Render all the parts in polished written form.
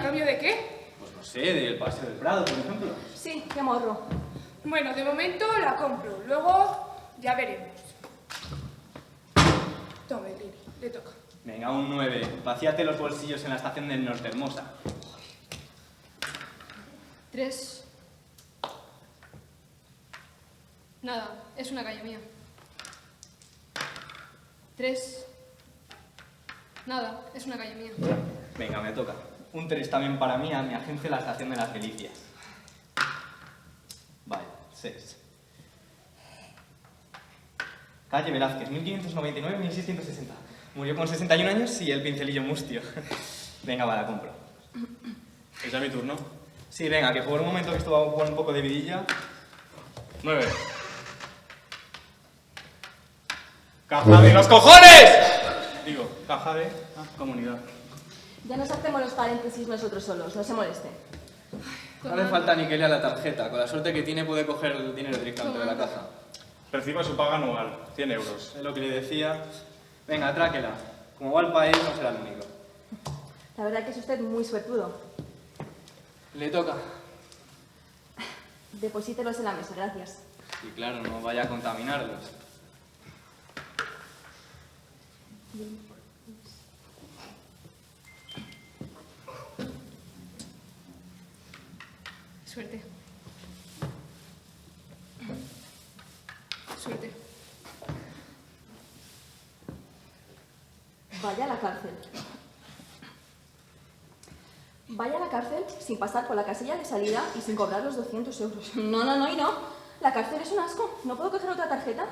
¿a cambio de qué? Pues no sé, del Paseo del Prado, por ejemplo. Sí, qué morro. Bueno, de momento la compro, luego ya veremos. Tome, Lili, le toca. Venga, un 9. Vacíate los bolsillos en la estación del Norte Hermosa. 3. Nada, es una calle mía. 3. Nada, es una calle mía. Venga, me toca. Un 3 también para mí, a mi agencia la Estación de las Delicias. Vale, 6. Calle Velázquez, 1599-1660. Murió con 61 años y el pincelillo mustio. Venga, va, la compro. ¿Es ya mi turno? Sí, venga, que por un momento que estuvo con un poco de vidilla. 9. ¡Caja de los cojones! Digo, caja de comunidad. Ya nos hacemos los paréntesis nosotros solos, no se moleste. No le falta ni que lea la tarjeta. Con la suerte que tiene puede coger el dinero directamente de la caja. Reciba su paga anual, 100 euros. Es lo que le decía. Venga, tráquela. Como va el país, no será el único. La verdad que es usted muy suertudo. Le toca. Deposítelos en la mesa, gracias. Y claro, no vaya a contaminarlos. Suerte. Suerte. Vaya a la cárcel. Vaya a la cárcel sin pasar por la casilla de salida y sin cobrar los 200 euros. No, y no. La cárcel es un asco. ¿No puedo coger otra tarjeta?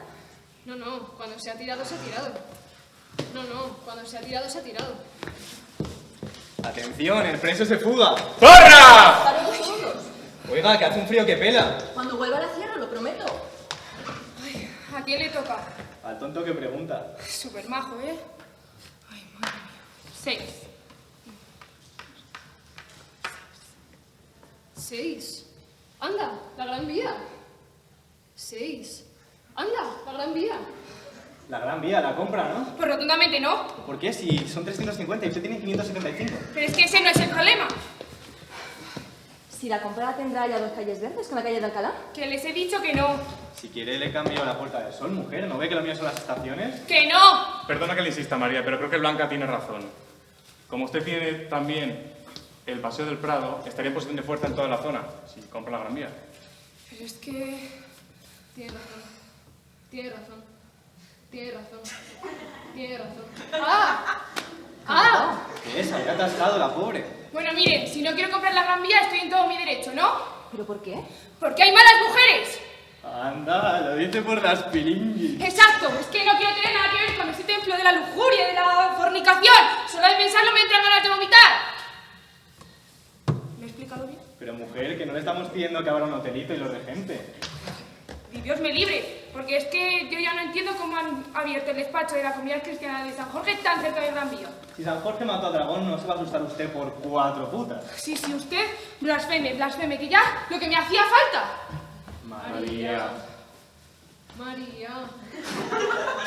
No, cuando se ha tirado, se ha tirado. No, cuando se ha tirado, se ha tirado. ¡Atención! ¡El preso se fuga! ¡Corra! ¡Para dos segundos! Oiga, que hace un frío que pela. Cuando vuelva la cierro, lo prometo. Ay, ¿a quién le toca? Al tonto que pregunta. Súper majo, ¿eh? Ay, madre mía. 6. 6. Anda, la Gran Vía. 6. Anda, la Gran Vía. La Gran Vía, la compra, ¿no? Pues rotundamente no. ¿Por qué? Si son 350 y usted tiene 575. Pero es que ese no es el problema. Si la compra tendrá ya 2 calles verdes con la calle de Alcalá. Que les he dicho que no. Si quiere le cambio la Puerta del Sol, mujer. ¿No ve que lo mío son las estaciones? ¡Que no! Perdona que le insista, María, pero creo que Blanca tiene razón. Como usted tiene también el Paseo del Prado, estaría en posición de fuerza en toda la zona, si compra la Gran Vía. Pero es que... Tiene razón. Tiene razón. Tiene razón. Tiene razón. ¡Ah! ¿Qué es? Había atascado la pobre. Bueno, miren, si no quiero comprar la Gran Vía, estoy en todo mi derecho, ¿no? ¿Pero por qué? Porque hay malas mujeres. Anda, lo dice por las pilinguis. Exacto, es que no quiero tener nada que ver con ese templo de la lujuria, de la fornicación. Solo de pensarlo me entran ganas de vomitar. ¿Me he explicado bien? Pero mujer, que no le estamos pidiendo que abra un hotelito y lo regente. Y Dios me libre, porque es que yo ya no entiendo cómo han abierto el despacho de la Comunidad Cristiana de San Jorge tan cerca de Gran Vía. Si San Jorge mató a Dragón, no se va a asustar usted por 4 putas. Sí, usted blasfeme, que ya lo que me hacía falta. María. María.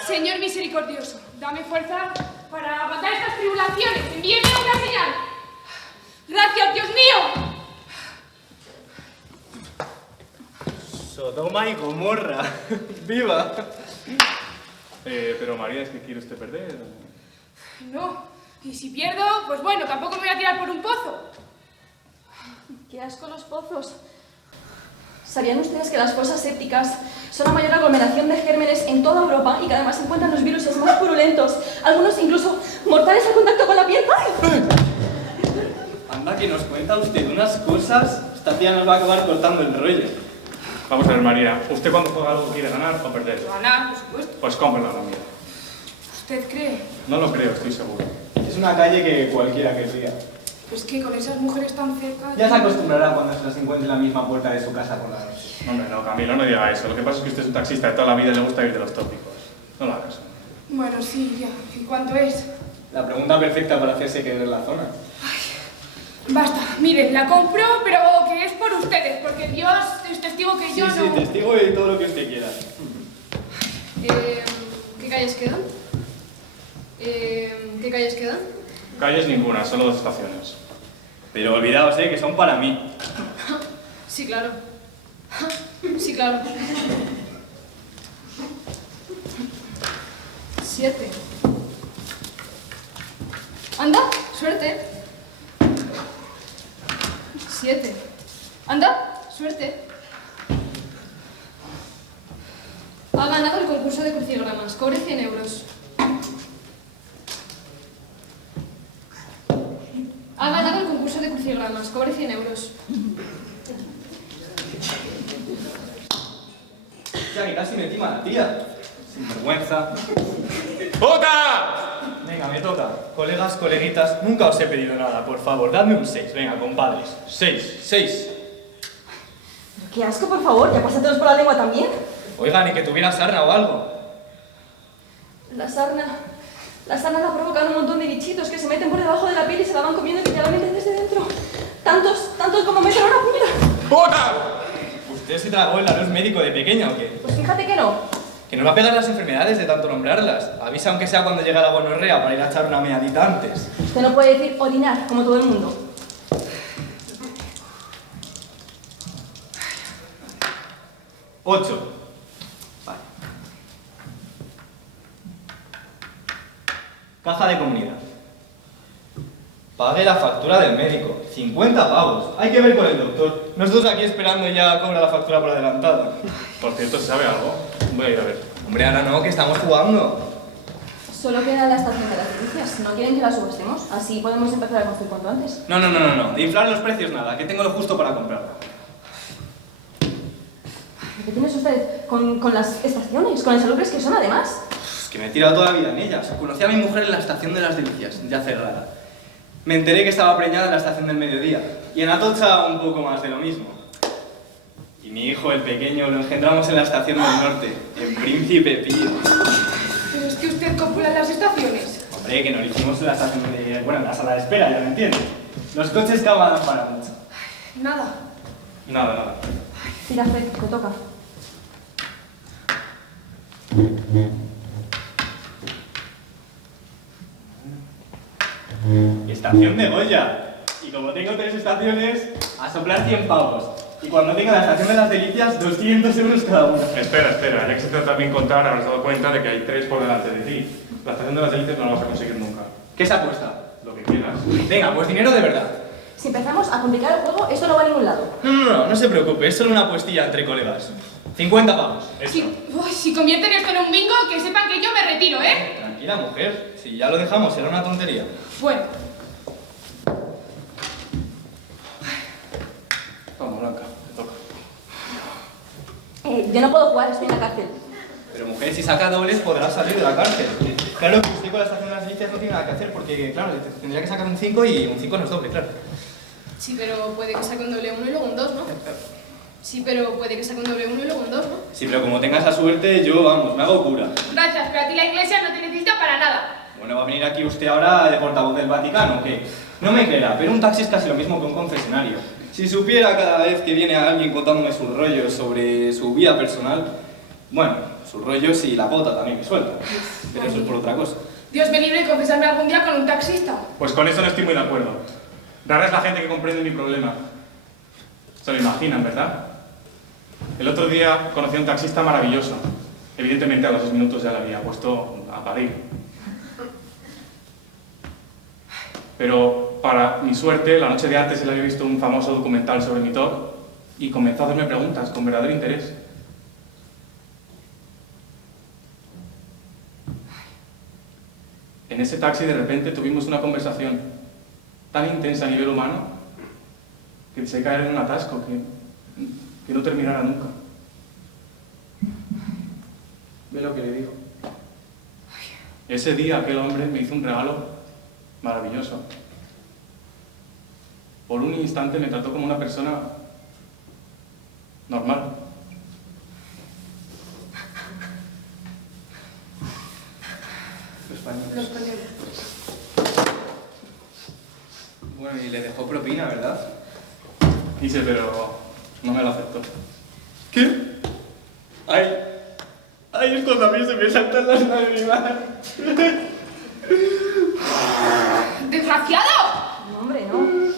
Señor misericordioso, dame fuerza para aguantar estas tribulaciones. Envíeme una señal. Gracias, Dios mío. Sodoma y Gomorra. ¡Viva! Pero María, ¿es que quiere usted perder? No, y si pierdo, pues bueno, tampoco me voy a tirar por un pozo. ¡Qué asco los pozos! ¿Sabían ustedes que las fosas sépticas son la mayor aglomeración de gérmenes en toda Europa y que además se encuentran los virus más purulentos, algunos incluso mortales al contacto con la piel? ¡Ay! Anda, que nos cuenta usted unas cosas. Esta tía nos va a acabar cortando el rollo. Vamos a ver, María, ¿usted cuando juega algo quiere ganar o perder? Ganar, por supuesto. Pues compre la Gran Vía. ¿Usted cree? No lo creo, estoy seguro. Es una calle que cualquiera querría. Pues que con esas mujeres tan cerca... Ya se acostumbrará cuando se las encuentre en la misma puerta de su casa por la noche. Hombre, no, Camilo, no diga eso. Lo que pasa es que usted es un taxista de toda la vida y le gusta ir de los tópicos. No lo haga caso. Bueno, sí, ya. ¿Y cuánto es? La pregunta perfecta para hacerse querer la zona. Basta, miren, la compro, pero que es por ustedes, porque Dios es testigo que yo Sí, no... testigo de todo lo que usted quiera. ¿Qué calles quedan? ¿Qué calles quedan? Calles ninguna, solo 2 estaciones. Pero olvidaos, que son para mí. Sí, claro. Sí, claro. 7. Anda, suerte. 7. Anda, suerte. Ha ganado el concurso de crucigramas. Cobre 100 euros. Ha ganado el concurso de crucigramas. Cobre 100 euros. Ya que casi me tima la tía. Sin vergüenza. ¡Puta! Venga, me toca. Colegas, coleguitas, nunca os he pedido nada. Por favor, dadme un 6. Venga, compadres. 6. Qué asco, por favor, ya pásatelos por la lengua también. Oiga, ni que tuviera sarna o algo. La sarna la provocan un montón de bichitos que se meten por debajo de la piel y se la van comiendo literalmente desde dentro. Tantos como meter una punta. ¡Puta! ¿Usted se tragó el arroz médico de pequeña o qué? Pues fíjate que no. Que nos va a pegar las enfermedades de tanto nombrarlas. Avisa aunque sea cuando llega la gonorrea para ir a echar una meadita antes. Usted no puede decir orinar, como todo el mundo. 8. Vale. Caja de comunidad. Pague la factura del médico. 50 pavos. Hay que ver con el doctor. Nosotros aquí esperando y ya cobra la factura por adelantado. Por cierto, ¿se sabe algo? Voy a ir a ver. Hombre, ahora no, que estamos jugando. Solo queda la estación de las delicias. ¿No quieren que la subastemos? Así podemos empezar a construir cuanto antes. No. De inflar los precios nada, que tengo lo justo para comprarla. ¿Qué tienes usted con las estaciones? ¿Con las salubres que son además? Es que me he tirado toda la vida en ellas. Conocí a mi mujer en la estación de las delicias, ya cerrada. Me enteré que estaba preñada en la estación del mediodía. Y en Atocha un poco más de lo mismo. Y mi hijo, el pequeño, lo engendramos en la estación del norte, en Príncipe Pío. Pero es que usted copula en las estaciones. Hombre, que nos lo hicimos en la estación de... Bueno, en la sala de espera, ya me entiendes. Los coches caban para mucho. Nada. Nada. Tira, Fred, te toca. Estación de Goya. Y como tengo 3 estaciones, a soplar 100 pavos. Y cuando tenga la estación de las delicias, 200 euros cada una. Espera, ya que se trata también contar, habrás dado cuenta de que hay 3 por delante de ti. La estación de las delicias no la vas a conseguir nunca. ¿Qué se apuesta? Lo que quieras. Venga, pues dinero de verdad. Si empezamos a complicar el juego, esto no va a ningún lado. No se preocupe, es solo una apuestilla entre colegas. 50 pavos. Eso. Si convierten esto en un bingo, que sepan que yo me retiro, ¿eh? Tranquila, mujer. Si ya lo dejamos, era una tontería. Bueno, Vamos, Blanca, te toca. Yo no puedo jugar, estoy en la cárcel. Pero mujer, si saca dobles, podrá salir de la cárcel. Claro que usted con la estación de las delicias no tiene nada que hacer, porque, claro, tendría que sacar un 5 y un 5 no es doble, claro. Sí, pero puede que saque un doble 1 y luego un 2, ¿no? Sí, pero puede que saque un doble 1 y luego un 2, ¿no? Sí, pero como tenga esa suerte, yo, vamos, me hago cura. gracias, pero a ti la iglesia no te necesita para nada. Bueno, ¿va a venir aquí usted ahora de portavoz del Vaticano o qué? No me crea, pero un taxi es casi lo mismo que un confesionario. Si supiera cada vez que viene alguien contándome sus rollos sobre su vida personal, bueno, sus rollos y la pota también que suelta, pero eso es por otra cosa. Dios me libre de confesarme algún día con un taxista. Pues con eso no estoy muy de acuerdo. Rara es la gente que comprende mi problema. Se lo imaginan, ¿verdad? El otro día conocí a un taxista maravilloso. Evidentemente a los 6 minutos ya le había puesto a parir. Pero para mi suerte, la noche de antes él había visto un famoso documental sobre mi TOC y comenzó a hacerme preguntas con verdadero interés. En ese taxi de repente tuvimos una conversación tan intensa a nivel humano que deseé caer en un atasco que no terminara nunca. Ve lo que le digo. Ese día aquel hombre me hizo un regalo maravilloso. Por un instante me trató como una persona normal. Los españoles. Bueno, y le dejó propina, ¿verdad? Quise, pero no me lo aceptó. ¿Qué? Ay, es cuando a mí se me saltan las lágrimas. ¡Desgraciado! No, hombre, no.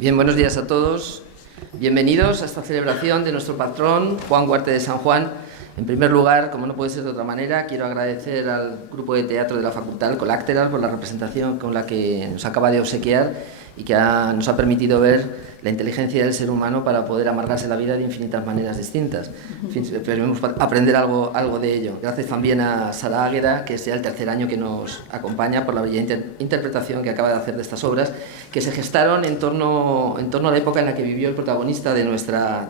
Bien, buenos días a todos. Bienvenidos a esta celebración de nuestro patrón, Juan Huarte de San Juan. En primer lugar, como no puede ser de otra manera, quiero agradecer al grupo de teatro de la facultad, el Collateral, por la representación con la que nos acaba de obsequiar y que nos ha permitido ver la inteligencia del ser humano para poder amargarse la vida de infinitas maneras distintas. En fin, esperemos aprender algo de ello. Gracias también a Sara Águeda, que es ya el tercer año que nos acompaña, por la brillante interpretación que acaba de hacer de estas obras, que se gestaron en torno a la época en la que vivió el protagonista de nuestra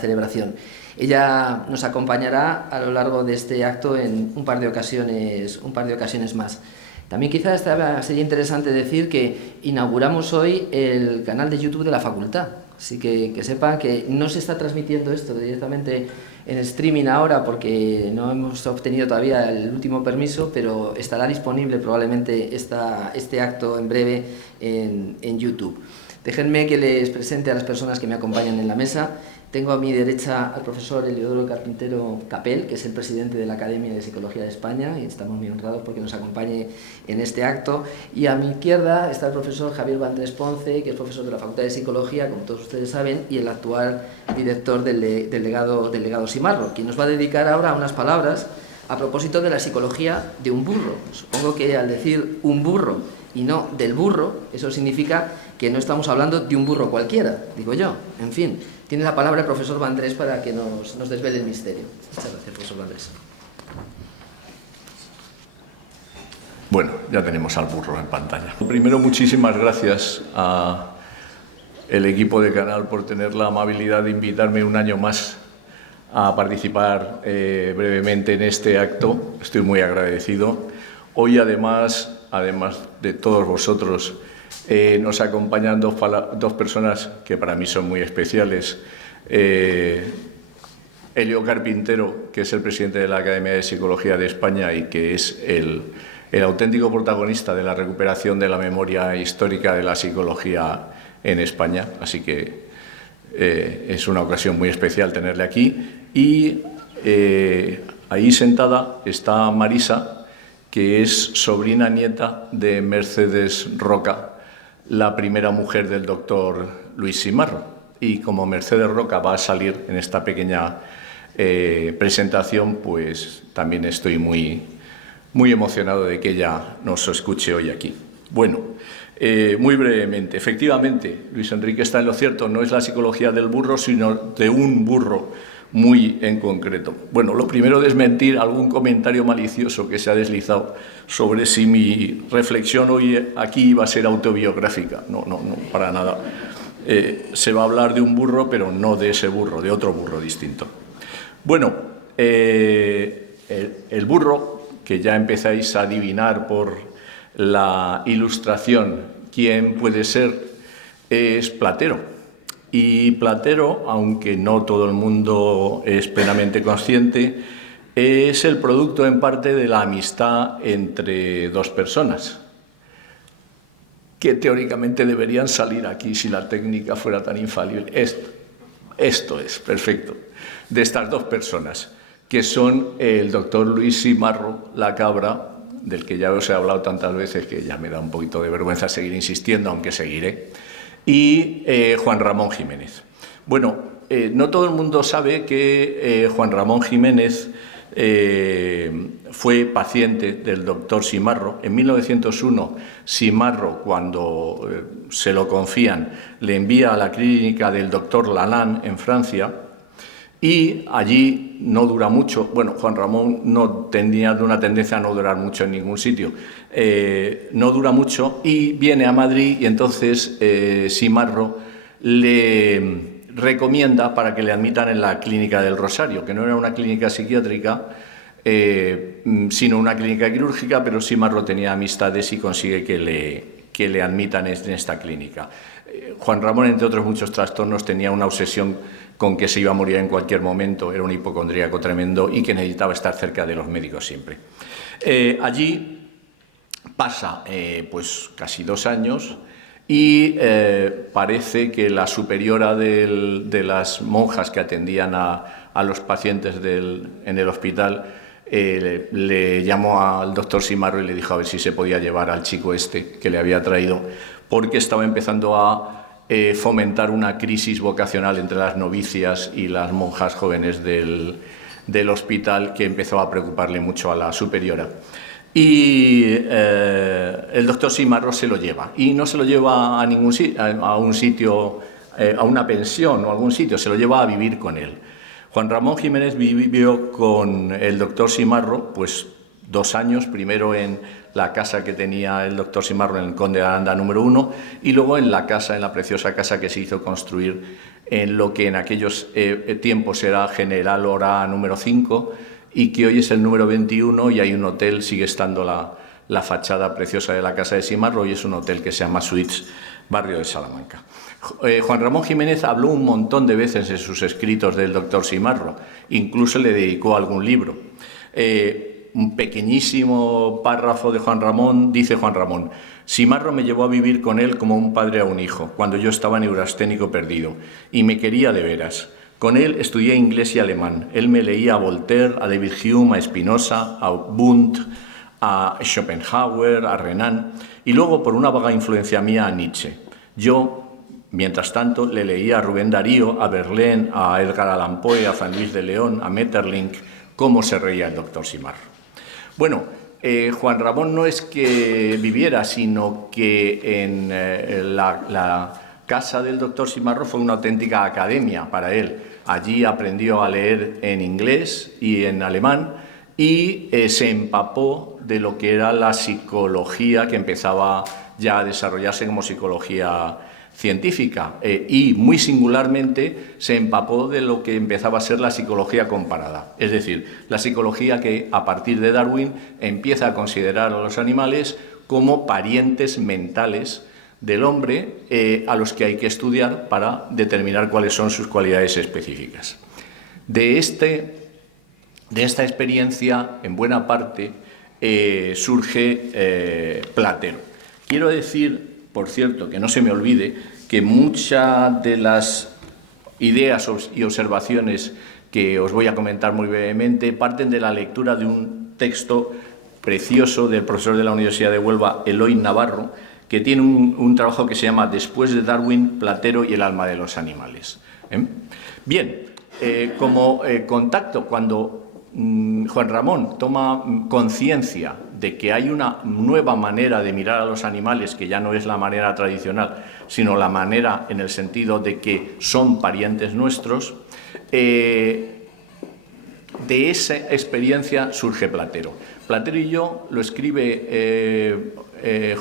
celebración. Ella nos acompañará a lo largo de este acto en un par de ocasiones más. También quizás sería interesante decir que inauguramos hoy el canal de YouTube de la facultad, así que sepan que no se está transmitiendo esto directamente en streaming ahora porque no hemos obtenido todavía el último permiso, pero estará disponible probablemente este acto en breve en YouTube. Déjenme que les presente a las personas que me acompañan en la mesa. Tengo a mi derecha al profesor Eliodoro Carpintero Capel, que es el presidente de la Academia de Psicología de España, y estamos muy honrados porque nos acompañe en este acto. Y a mi izquierda está el profesor Javier Vandrés Ponce, que es profesor de la Facultad de Psicología, como todos ustedes saben, y el actual director del legado Simarro, quien nos va a dedicar ahora unas palabras a propósito de la psicología de un burro. Supongo que al decir un burro y no del burro, eso significa que no estamos hablando de un burro cualquiera, digo yo. En fin, tiene la palabra el profesor Vandrés para que nos desvele el misterio. Muchas gracias, profesor Vandrés. Bueno, ya tenemos al burro en pantalla. Primero, muchísimas gracias al equipo de Canal por tener la amabilidad de invitarme un año más a participar brevemente en este acto. Estoy muy agradecido. Hoy, además de todos vosotros, nos acompañan dos personas que para mí son muy especiales. Elio Carpintero, que es el presidente de la Academia de Psicología de España y que es el auténtico protagonista de la recuperación de la memoria histórica de la psicología en España. Así que es una ocasión muy especial tenerle aquí. Y ahí sentada está Marisa, que es sobrina nieta de Mercedes Roca, la primera mujer del doctor Luis Simarro. Y como Mercedes Roca va a salir en esta pequeña presentación, pues también estoy muy emocionado de que ella nos escuche hoy aquí. Bueno, muy brevemente, efectivamente, Luis Enrique está en lo cierto, no es la psicología del burro, sino de un burro muy en concreto. Bueno, lo primero, desmentir algún comentario malicioso que se ha deslizado sobre si mi reflexión hoy aquí iba a ser autobiográfica. No, para nada. Se va a hablar de un burro, pero no de ese burro, de otro burro distinto. Bueno, el burro, que ya empezáis a adivinar por la ilustración quién puede ser, es Platero. Y Platero, aunque no todo el mundo es plenamente consciente, es el producto en parte de la amistad entre dos personas, que teóricamente deberían salir aquí si la técnica fuera tan infalible. Esto es perfecto. De estas dos personas, que son el doctor Luis Simarro, la cabra, del que ya os he hablado tantas veces que ya me da un poquito de vergüenza seguir insistiendo, aunque seguiré, y Juan Ramón Jiménez. Bueno, no todo el mundo sabe que Juan Ramón Jiménez fue paciente del doctor Simarro. En 1901, Simarro, cuando se lo confían, le envía a la clínica del doctor Lalande en Francia, y allí no dura mucho. Bueno, Juan Ramón no tenía una tendencia a no durar mucho en ningún sitio. No dura mucho y viene a Madrid, y entonces Simarro le recomienda para que le admitan en la Clínica del Rosario, que no era una clínica psiquiátrica, sino una clínica quirúrgica, pero Simarro tenía amistades y consigue que le admitan en esta clínica. Juan Ramón, entre otros muchos trastornos, tenía una obsesión con que se iba a morir en cualquier momento, era un hipocondríaco tremendo y que necesitaba estar cerca de los médicos siempre. Allí pasa pues casi 2 años y parece que la superiora de las monjas que atendían a los pacientes en el hospital le llamó al doctor Simarro y le dijo a ver si se podía llevar al chico este que le había traído, porque estaba empezando a fomentar una crisis vocacional entre las novicias y las monjas jóvenes del hospital, que empezó a preocuparle mucho a la superiora. Y el doctor Simarro se lo lleva, y no se lo lleva a ningún a un sitio, a una pensión o algún sitio, se lo lleva a vivir con él. Juan Ramón Jiménez vivió con el doctor Simarro pues 2 años, primero en la casa que tenía el doctor Simarro en el Conde de Aranda número 1, y luego en la preciosa casa que se hizo construir en lo que en aquellos tiempos era General Ora número 5, y que hoy es el número 21, y hay un hotel, sigue estando la fachada preciosa de la casa de Simarro, y es un hotel que se llama Suites, barrio de Salamanca. Juan Ramón Jiménez habló un montón de veces en sus escritos del doctor Simarro, incluso le dedicó algún libro. Un pequeñísimo párrafo de Juan Ramón, dice Juan Ramón: Simarro me llevó a vivir con él como un padre a un hijo, cuando yo estaba neurasténico perdido, y me quería de veras. Con él estudié inglés y alemán. Él me leía a Voltaire, a David Hume, a Spinoza, a Wundt, a Schopenhauer, a Renan, y luego, por una vaga influencia mía, a Nietzsche. Yo, mientras tanto, le leía a Rubén Darío, a Verlaine, a Edgar Allan Poe, a Juan Luis de León, a Maeterlinck. Cómo se reía el doctor Simarro. Bueno, Juan Ramón no es que viviera, sino que en la casa del doctor Simarro fue una auténtica academia para él. Allí aprendió a leer en inglés y en alemán, y se empapó de lo que era la psicología, que empezaba ya a desarrollarse como psicología científica, y muy singularmente se empapó de lo que empezaba a ser la psicología comparada, es decir, la psicología que a partir de Darwin empieza a considerar a los animales como parientes mentales del hombre, a los que hay que estudiar para determinar cuáles son sus cualidades específicas. De esta experiencia, en buena parte, surge Platero. Quiero decir, por cierto, que no se me olvide, que muchas de las ideas y observaciones que os voy a comentar muy brevemente parten de la lectura de un texto precioso del profesor de la Universidad de Huelva, Eloy Navarro, que tiene un trabajo que se llama Después de Darwin, Platero y el alma de los animales. Bien, como contacto, cuando Juan Ramón toma conciencia de que hay una nueva manera de mirar a los animales, que ya no es la manera tradicional, sino la manera en el sentido de que son parientes nuestros, de esa experiencia surge Platero. Platero y yo lo escribe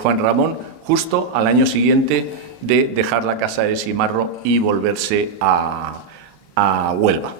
Juan Ramón justo al año siguiente de dejar la casa de Simarro y volverse a Huelva.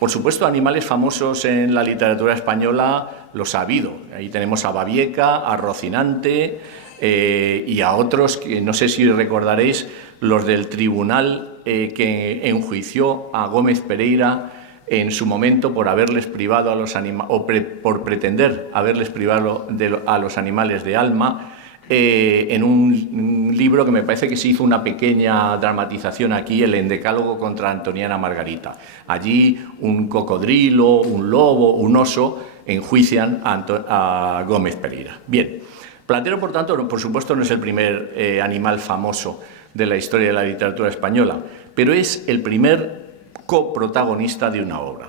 Por supuesto, animales famosos en la literatura española los ha habido. Ahí tenemos a Babieca, a Rocinante y a otros que no sé si recordaréis, los del tribunal que enjuició a Gómez Pereira en su momento por haberles privado a los animales, o por pretender haberles privado a los animales de alma, en un libro que me parece que se hizo una pequeña dramatización aquí, el Endecálogo contra Antoniana Margarita. Allí un cocodrilo, un lobo, un oso enjuician a Gómez Pereira. Bien, Platero, por tanto, por supuesto no es el primer animal famoso de la historia de la literatura española, pero es el primer coprotagonista de una obra.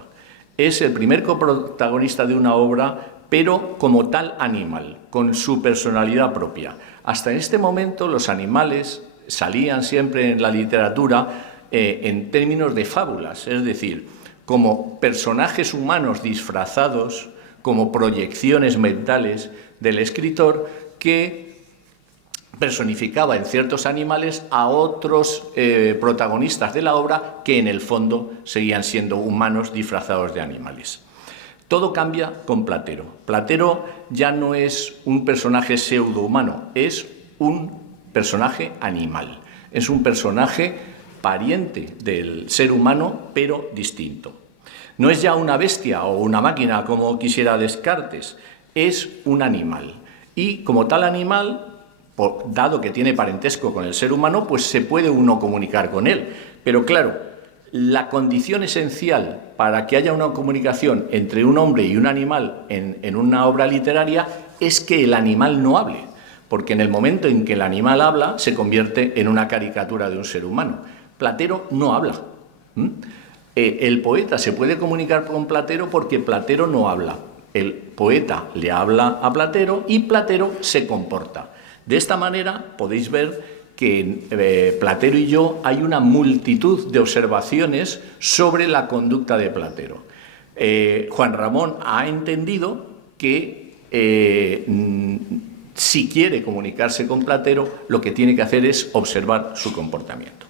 Es el primer coprotagonista de una obra, pero como tal animal, con su personalidad propia. Hasta este momento los animales salían siempre en la literatura en términos de fábulas, es decir, como personajes humanos disfrazados, como proyecciones mentales del escritor que personificaba en ciertos animales a otros protagonistas de la obra que en el fondo seguían siendo humanos disfrazados de animales. Todo cambia con Platero. Platero ya no es un personaje pseudohumano, es un personaje animal. Es un personaje pariente del ser humano, pero distinto. No es ya una bestia o una máquina, como quisiera Descartes, es un animal. Y como tal animal, dado que tiene parentesco con el ser humano, pues se puede uno comunicar con él. Pero claro, la condición esencial para que haya una comunicación entre un hombre y un animal en una obra literaria es que el animal no hable, porque en el momento en que el animal habla se convierte en una caricatura de un ser humano. Platero no habla. El poeta se puede comunicar con Platero porque Platero no habla. El poeta le habla a Platero y Platero se comporta. De esta manera podéis ver que en Platero y yo hay una multitud de observaciones sobre la conducta de Platero. Juan Ramón ha entendido que si quiere comunicarse con Platero, lo que tiene que hacer es observar su comportamiento.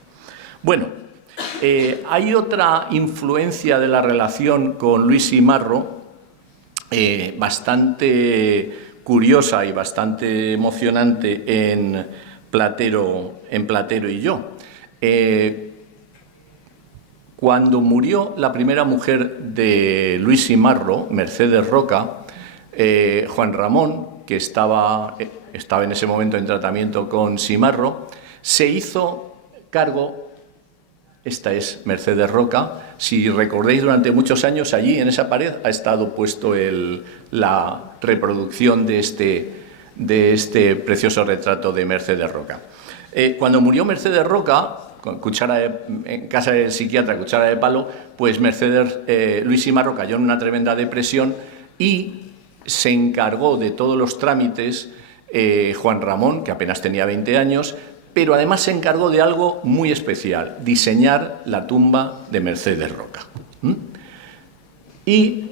Bueno, hay otra influencia de la relación con Luis Simarro bastante curiosa y bastante emocionante en Platero y yo. Cuando murió la primera mujer de Luis Simarro, Mercedes Roca, Juan Ramón, que estaba en ese momento en tratamiento con Simarro, se hizo cargo. Esta es Mercedes Roca. Si recordéis, durante muchos años allí en esa pared ha estado puesto la reproducción de este precioso retrato de Mercedes Roca. Cuando murió Mercedes Roca, en casa del psiquiatra, cuchara de palo, pues Luis Simarro cayó en una tremenda depresión y se encargó de todos los trámites Juan Ramón, que apenas tenía 20 años, pero además se encargó de algo muy especial: diseñar la tumba de Mercedes Roca. Y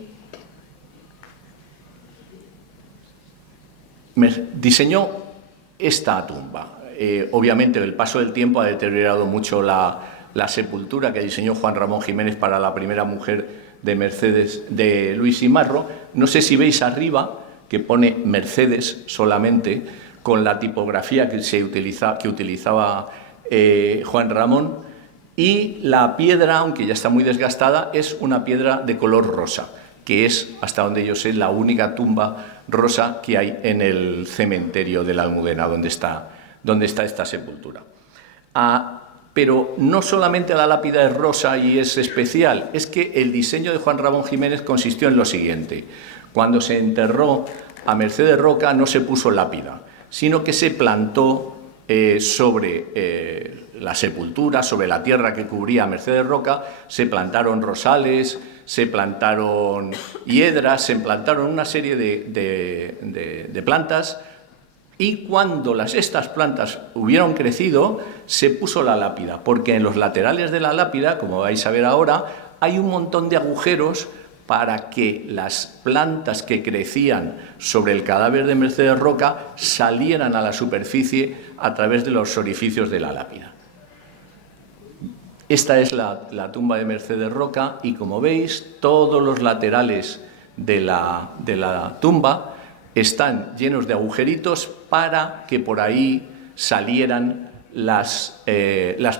diseñó esta tumba. Obviamente el paso del tiempo ha deteriorado mucho la sepultura que diseñó Juan Ramón Jiménez para la primera mujer de Luis Simarro. No sé si veis arriba que pone Mercedes solamente, con la tipografía que utilizaba Juan Ramón, y la piedra, aunque ya está muy desgastada, es una piedra de color rosa, que es, hasta donde yo sé, la única tumba rosa que hay en el cementerio de la Almudena, donde está esta sepultura. Pero no solamente la lápida es rosa y es especial, es que el diseño de Juan Ramón Jiménez consistió en lo siguiente: cuando se enterró a Mercedes Roca no se puso lápida, sino que se plantó sobre la sepultura, sobre la tierra que cubría a Mercedes Roca, se plantaron rosales, se plantaron hiedras, se plantaron una serie de plantas, y cuando estas plantas hubieron crecido, se puso la lápida, porque en los laterales de la lápida, como vais a ver ahora, hay un montón de agujeros para que las plantas que crecían sobre el cadáver de Mercedes Roca salieran a la superficie a través de los orificios de la lápida. Esta es la tumba de Mercedes Roca y, como veis, todos los laterales de la tumba están llenos de agujeritos para que por ahí salieran las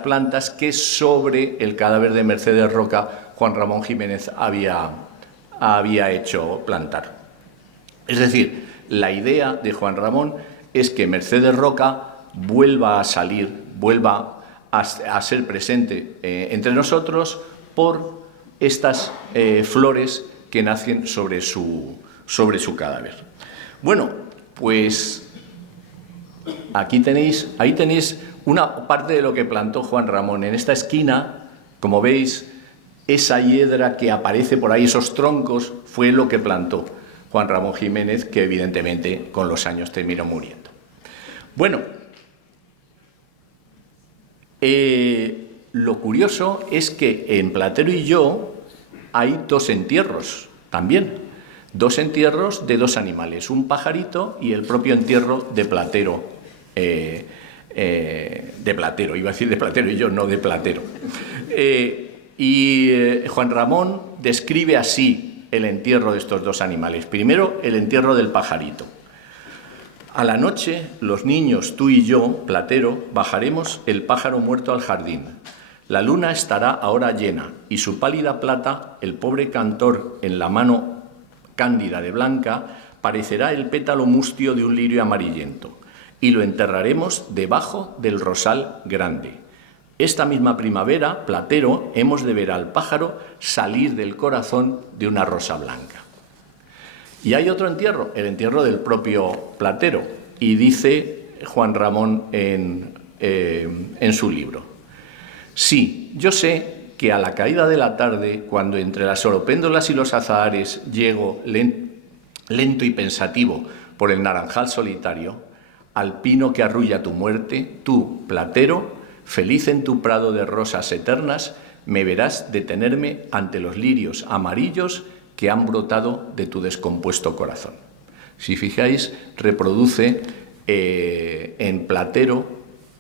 plantas que sobre el cadáver de Mercedes Roca Juan Ramón Jiménez había hecho plantar. Es decir, la idea de Juan Ramón es que Mercedes Roca vuelva a salir, vuelva a ser presente entre nosotros por estas flores que nacen sobre su cadáver. Bueno, pues ahí tenéis una parte de lo que plantó Juan Ramón. En esta esquina, como veis, esa hiedra que aparece por ahí, esos troncos, fue lo que plantó Juan Ramón Jiménez, que evidentemente con los años terminó muriendo. Bueno, lo curioso es que en Platero y yo hay dos entierros también. Dos entierros de dos animales, un pajarito y el propio entierro de Platero. Iba a decir de Platero y yo, no de Platero. Juan Ramón describe así el entierro de estos dos animales. Primero, el entierro del pajarito. A la noche, los niños, tú y yo, Platero, bajaremos el pájaro muerto al jardín. La luna estará ahora llena y su pálida plata, el pobre cantor en la mano cándida de blanca, parecerá el pétalo mustio de un lirio amarillento, y lo enterraremos debajo del rosal grande. Esta misma primavera, Platero, hemos de ver al pájaro salir del corazón de una rosa blanca. Y hay otro entierro, el entierro del propio Platero, y dice Juan Ramón en su libro. Sí, yo sé que a la caída de la tarde, cuando entre las oropéndolas y los azahares llego lento y pensativo por el naranjal solitario, al pino que arrulla tu muerte, tú, platero, feliz en tu prado de rosas eternas, me verás detenerme ante los lirios amarillos que han brotado de tu descompuesto corazón. Si fijáis, reproduce en Platero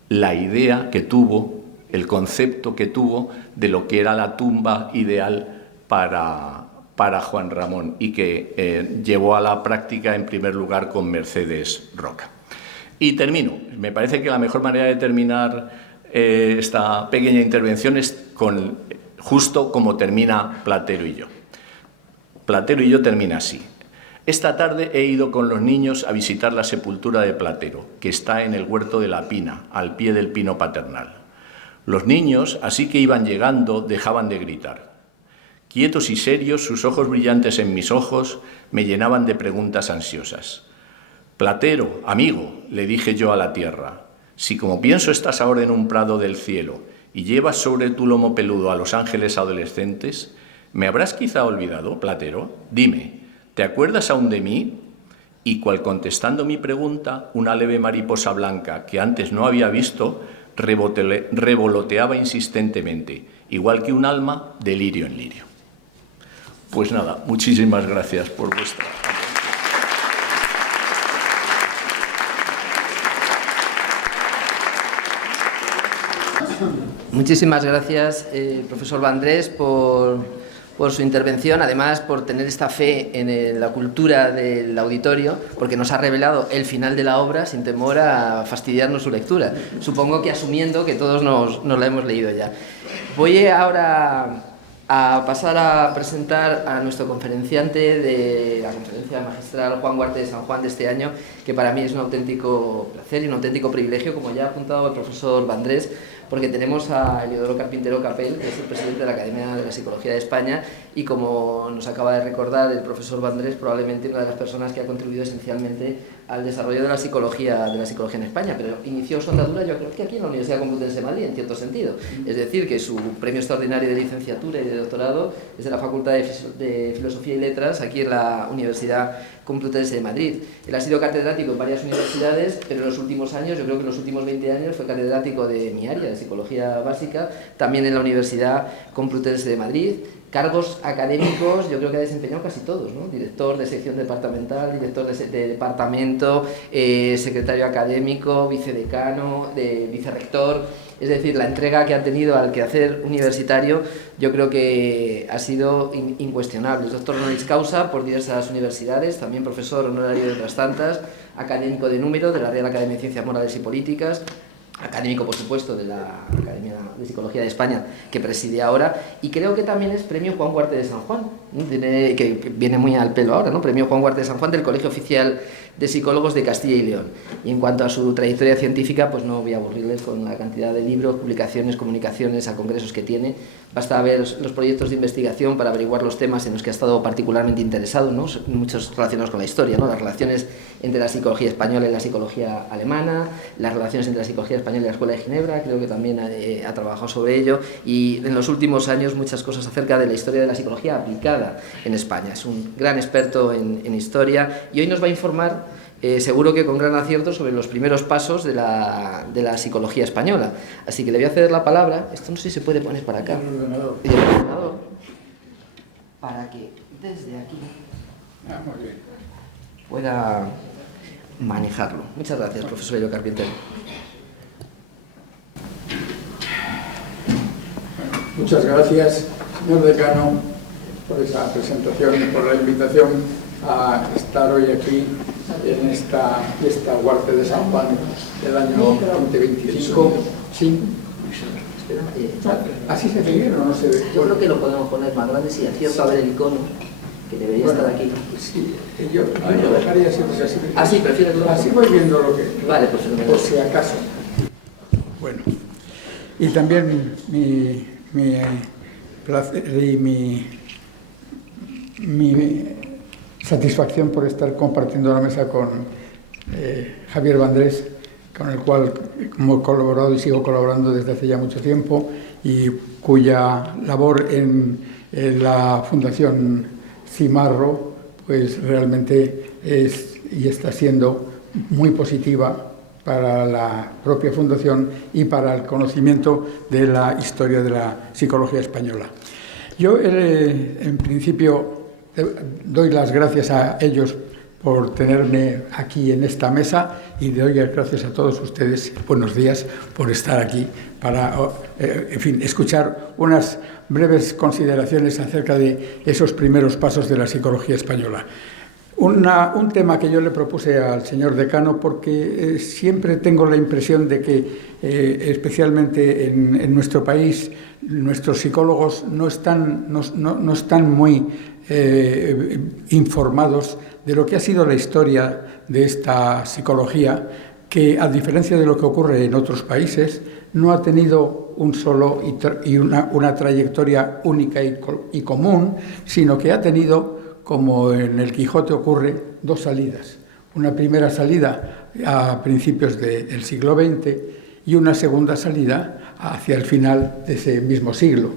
la idea que tuvo, el concepto que tuvo de lo que era la tumba ideal para Juan Ramón y que llevó a la práctica en primer lugar con Mercedes Roca. Y termino. Me parece que la mejor manera de terminar esta pequeña intervención es justo como termina Platero y yo. Platero y yo termina así. Esta tarde he ido con los niños a visitar la sepultura de Platero, que está en el huerto de la Pina, al pie del pino paternal. Los niños, así que iban llegando, dejaban de gritar. Quietos y serios, sus ojos brillantes en mis ojos me llenaban de preguntas ansiosas. Platero, amigo, le dije yo a la tierra, si como pienso estás ahora en un prado del cielo y llevas sobre tu lomo peludo a los ángeles adolescentes, ¿me habrás quizá olvidado, Platero? Dime, ¿te acuerdas aún de mí? Y cual contestando mi pregunta, una leve mariposa blanca que antes no había visto, revoloteaba insistentemente, igual que un alma de lirio en lirio. Pues nada, muchísimas gracias por vuestra atención. Muchísimas gracias, profesor Vandrés, por su intervención, además por tener esta fe en la cultura del auditorio, porque nos ha revelado el final de la obra sin temor a fastidiarnos su lectura. Supongo que asumiendo que todos nos la hemos leído ya. Voy ahora a pasar a presentar a nuestro conferenciante de la conferencia magistral Juan Huarte de San Juan de este año, que para mí es un auténtico placer y un auténtico privilegio, como ya ha apuntado el profesor Vandrés, porque tenemos a Eliodoro Carpintero Capel, que es el presidente de la Academia de la Psicología de España, y como nos acaba de recordar el profesor Vandrés, probablemente una de las personas que ha contribuido esencialmente al desarrollo de la psicología en España, pero inició su andadura yo creo que aquí en la Universidad Complutense de Madrid, en cierto sentido. Es decir, que su premio extraordinario de licenciatura y de doctorado es de la Facultad de Filosofía y Letras, aquí en la Universidad Complutense de Madrid. Él ha sido catedrático en varias universidades, pero en los últimos años, yo creo que en los últimos 20 años, fue catedrático de mi área, de Psicología Básica, también en la Universidad Complutense de Madrid. Cargos académicos, yo creo que ha desempeñado casi todos, ¿no? Director de sección departamental, director de departamento, secretario académico, vicedecano, vicerrector. Es decir, la entrega que ha tenido al quehacer universitario yo creo que ha sido incuestionable. Es doctor honoris causa por diversas universidades, también profesor honorario de otras tantas, académico de número de la Real Academia de Ciencias Morales y Políticas, académico, por supuesto, de la Academia de Psicología de España, que preside ahora, y creo que también es premio Juan Huarte de San Juan, ¿no? Que viene muy al pelo ahora, ¿no? Premio Juan Huarte de San Juan del Colegio Oficial de Psicólogos de Castilla y León. Y en cuanto a su trayectoria científica, pues no voy a aburrirles con la cantidad de libros, publicaciones, comunicaciones a congresos que tiene. Basta ver los proyectos de investigación para averiguar los temas en los que ha estado particularmente interesado, ¿no? Muchos relacionados con la historia, ¿no? Las relaciones entre la psicología española y la psicología alemana, las relaciones entre la psicología española y la Escuela de Ginebra, creo que también ha trabajado sobre ello, y en los últimos años muchas cosas acerca de la historia de la psicología aplicada en España. Es un gran experto en historia y hoy nos va a informar, seguro que con gran acierto, sobre los primeros pasos de la psicología española. Así que le voy a ceder la palabra. Esto no sé si se puede poner para acá. El ordenador. Para que desde aquí pueda manejarlo. Muchas gracias, profesor Eliodoro Carpintero. Muchas gracias, señor decano, por esa presentación y por la invitación a estar hoy aquí en esta fiesta Huarte de San Juan del año 2025. ¿Sí? ¿Así se ve bien o no se ve? Yo creo que lo podemos poner más grande si acierto a ver el icono, que debería estar aquí. Sí, yo lo dejaría así, porque así. Ah, sí, prefieres lo así voy viendo lo que. Vale, pues por si acaso. Bueno, y también mi placer y mi satisfacción por estar compartiendo la mesa con Javier Vandrés, con el cual hemos colaborado y sigo colaborando desde hace ya mucho tiempo y cuya labor en la Fundación Cimarro pues realmente es y está siendo muy positiva para la propia Fundación y para el conocimiento de la historia de la psicología española. Yo, en principio, doy las gracias a ellos por tenerme aquí en esta mesa y doy las gracias a todos ustedes, buenos días, por estar aquí para, en fin, escuchar unas breves consideraciones acerca de esos primeros pasos de la psicología española. Un tema que yo le propuse al señor decano porque siempre tengo la impresión de que, especialmente en nuestro país, nuestros psicólogos no están muy informados de lo que ha sido la historia de esta psicología, que a diferencia de lo que ocurre en otros países, no ha tenido un solo y una trayectoria única y común, sino que ha tenido, como en el Quijote ocurre, dos salidas. Una primera salida a principios del siglo XX y una segunda salida hacia el final de ese mismo siglo.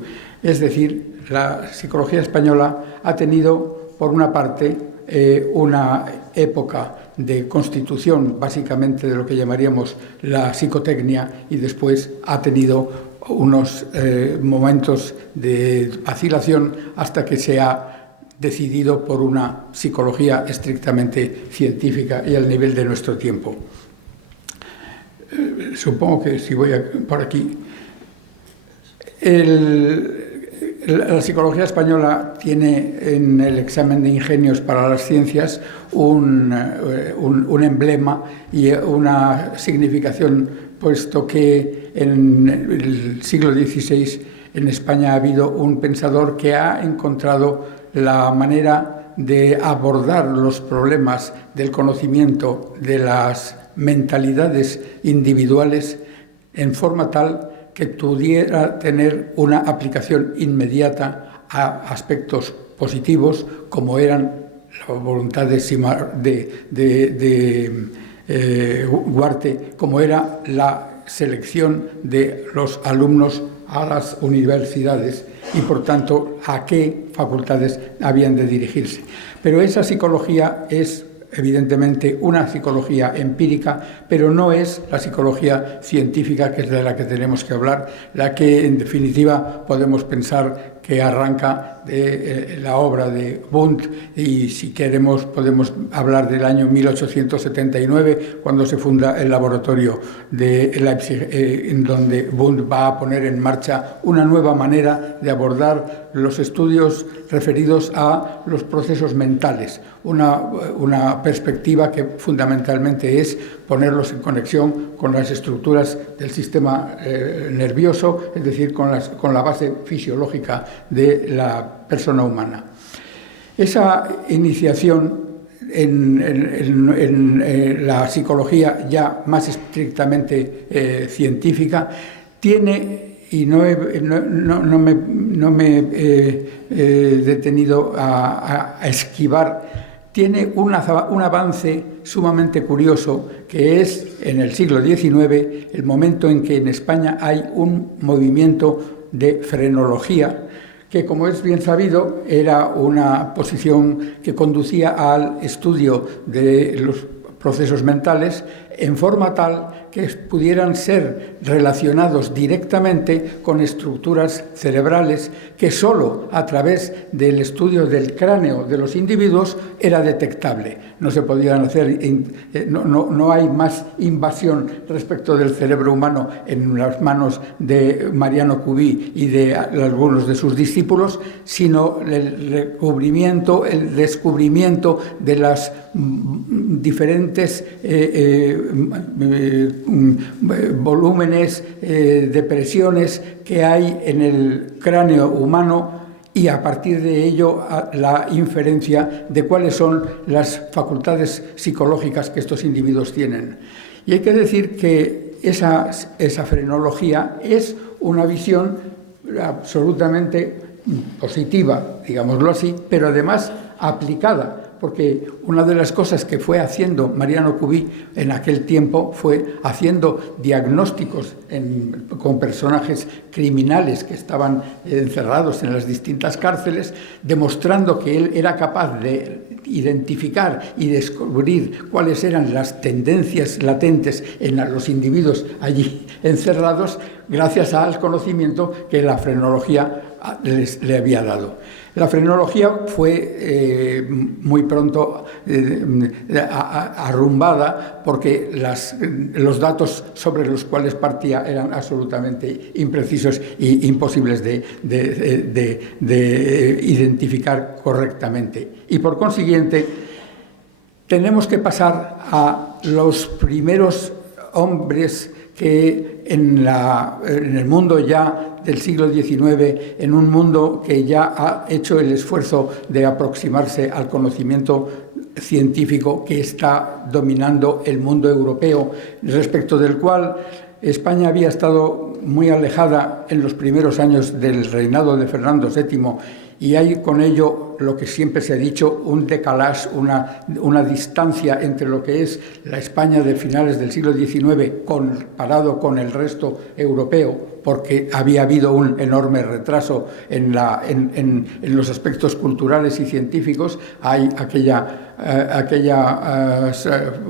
Es decir, la psicología española ha tenido, por una parte, una época de constitución, básicamente de lo que llamaríamos la psicotecnia, y después ha tenido unos momentos de vacilación hasta que se ha decidido por una psicología estrictamente científica y al nivel de nuestro tiempo. Supongo que si voy por aquí... La psicología española tiene en el examen de ingenios para las ciencias un emblema y una significación, puesto que en el siglo XVI en España ha habido un pensador que ha encontrado la manera de abordar los problemas del conocimiento de las mentalidades individuales en forma tal que pudiera tener una aplicación inmediata a aspectos positivos, como eran la voluntad de Huarte, como era la selección de los alumnos a las universidades y, por tanto, a qué facultades habían de dirigirse. Pero esa psicología es, evidentemente, una psicología empírica, pero no es la psicología científica, que es de la que tenemos que hablar, la que, en definitiva, podemos pensar que arranca de la obra de Wundt, y si queremos podemos hablar del año 1879, cuando se funda el laboratorio de Leipzig, en donde Wundt va a poner en marcha una nueva manera de abordar los estudios referidos a los procesos mentales, una perspectiva que fundamentalmente es ponerlos en conexión con las estructuras del sistema nervioso, es decir, con la base fisiológica de la persona humana. Esa iniciación en la psicología ya más estrictamente científica tiene, y no me he detenido a esquivar, tiene un avance sumamente curioso, que es en el siglo XIX, el momento en que en España hay un movimiento de frenología, que, como es bien sabido, era una posición que conducía al estudio de los procesos mentales en forma tal que pudieran ser relacionados directamente con estructuras cerebrales que sólo a través del estudio del cráneo de los individuos era detectable. No se podían hacer, no hay más invasión respecto del cerebro humano en las manos de Mariano Cubí y de algunos de sus discípulos, sino el descubrimiento de las diferentes volúmenes, depresiones que hay en el cráneo humano, y a partir de ello la inferencia de cuáles son las facultades psicológicas que estos individuos tienen. Y hay que decir que esa frenología es una visión absolutamente positiva, digámoslo así, pero además aplicada porque una de las cosas que fue haciendo Mariano Cubí en aquel tiempo fue haciendo diagnósticos con personajes criminales que estaban encerrados en las distintas cárceles, demostrando que él era capaz de identificar y descubrir cuáles eran las tendencias latentes en los individuos allí encerrados, gracias al conocimiento que la frenología le había dado. La frenología fue muy pronto arrumbada porque los datos sobre los cuales partía eran absolutamente imprecisos e imposibles de identificar correctamente. Y por consiguiente, tenemos que pasar a los primeros hombres que en el mundo ya del siglo XIX, en un mundo que ya ha hecho el esfuerzo de aproximarse al conocimiento científico que está dominando el mundo europeo, respecto del cual España había estado muy alejada en los primeros años del reinado de Fernando VII, y hay con ello lo que siempre se ha dicho, un decalage, una distancia entre lo que es la España de finales del siglo XIX comparado con el resto europeo, porque había habido un enorme retraso en los aspectos culturales y científicos. Hay aquellas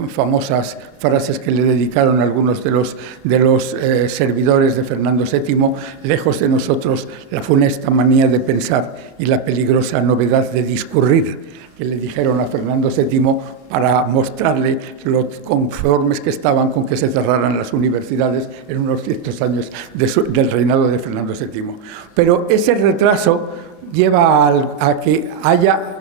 famosas frases que le dedicaron algunos de los servidores de Fernando VII: lejos de nosotros la funesta manía de pensar y la peligrosa novedad de discurrir, que le dijeron a Fernando VII para mostrarle lo conformes que estaban con que se cerraran las universidades en unos ciertos años del reinado de Fernando VII. Pero ese retraso lleva a que haya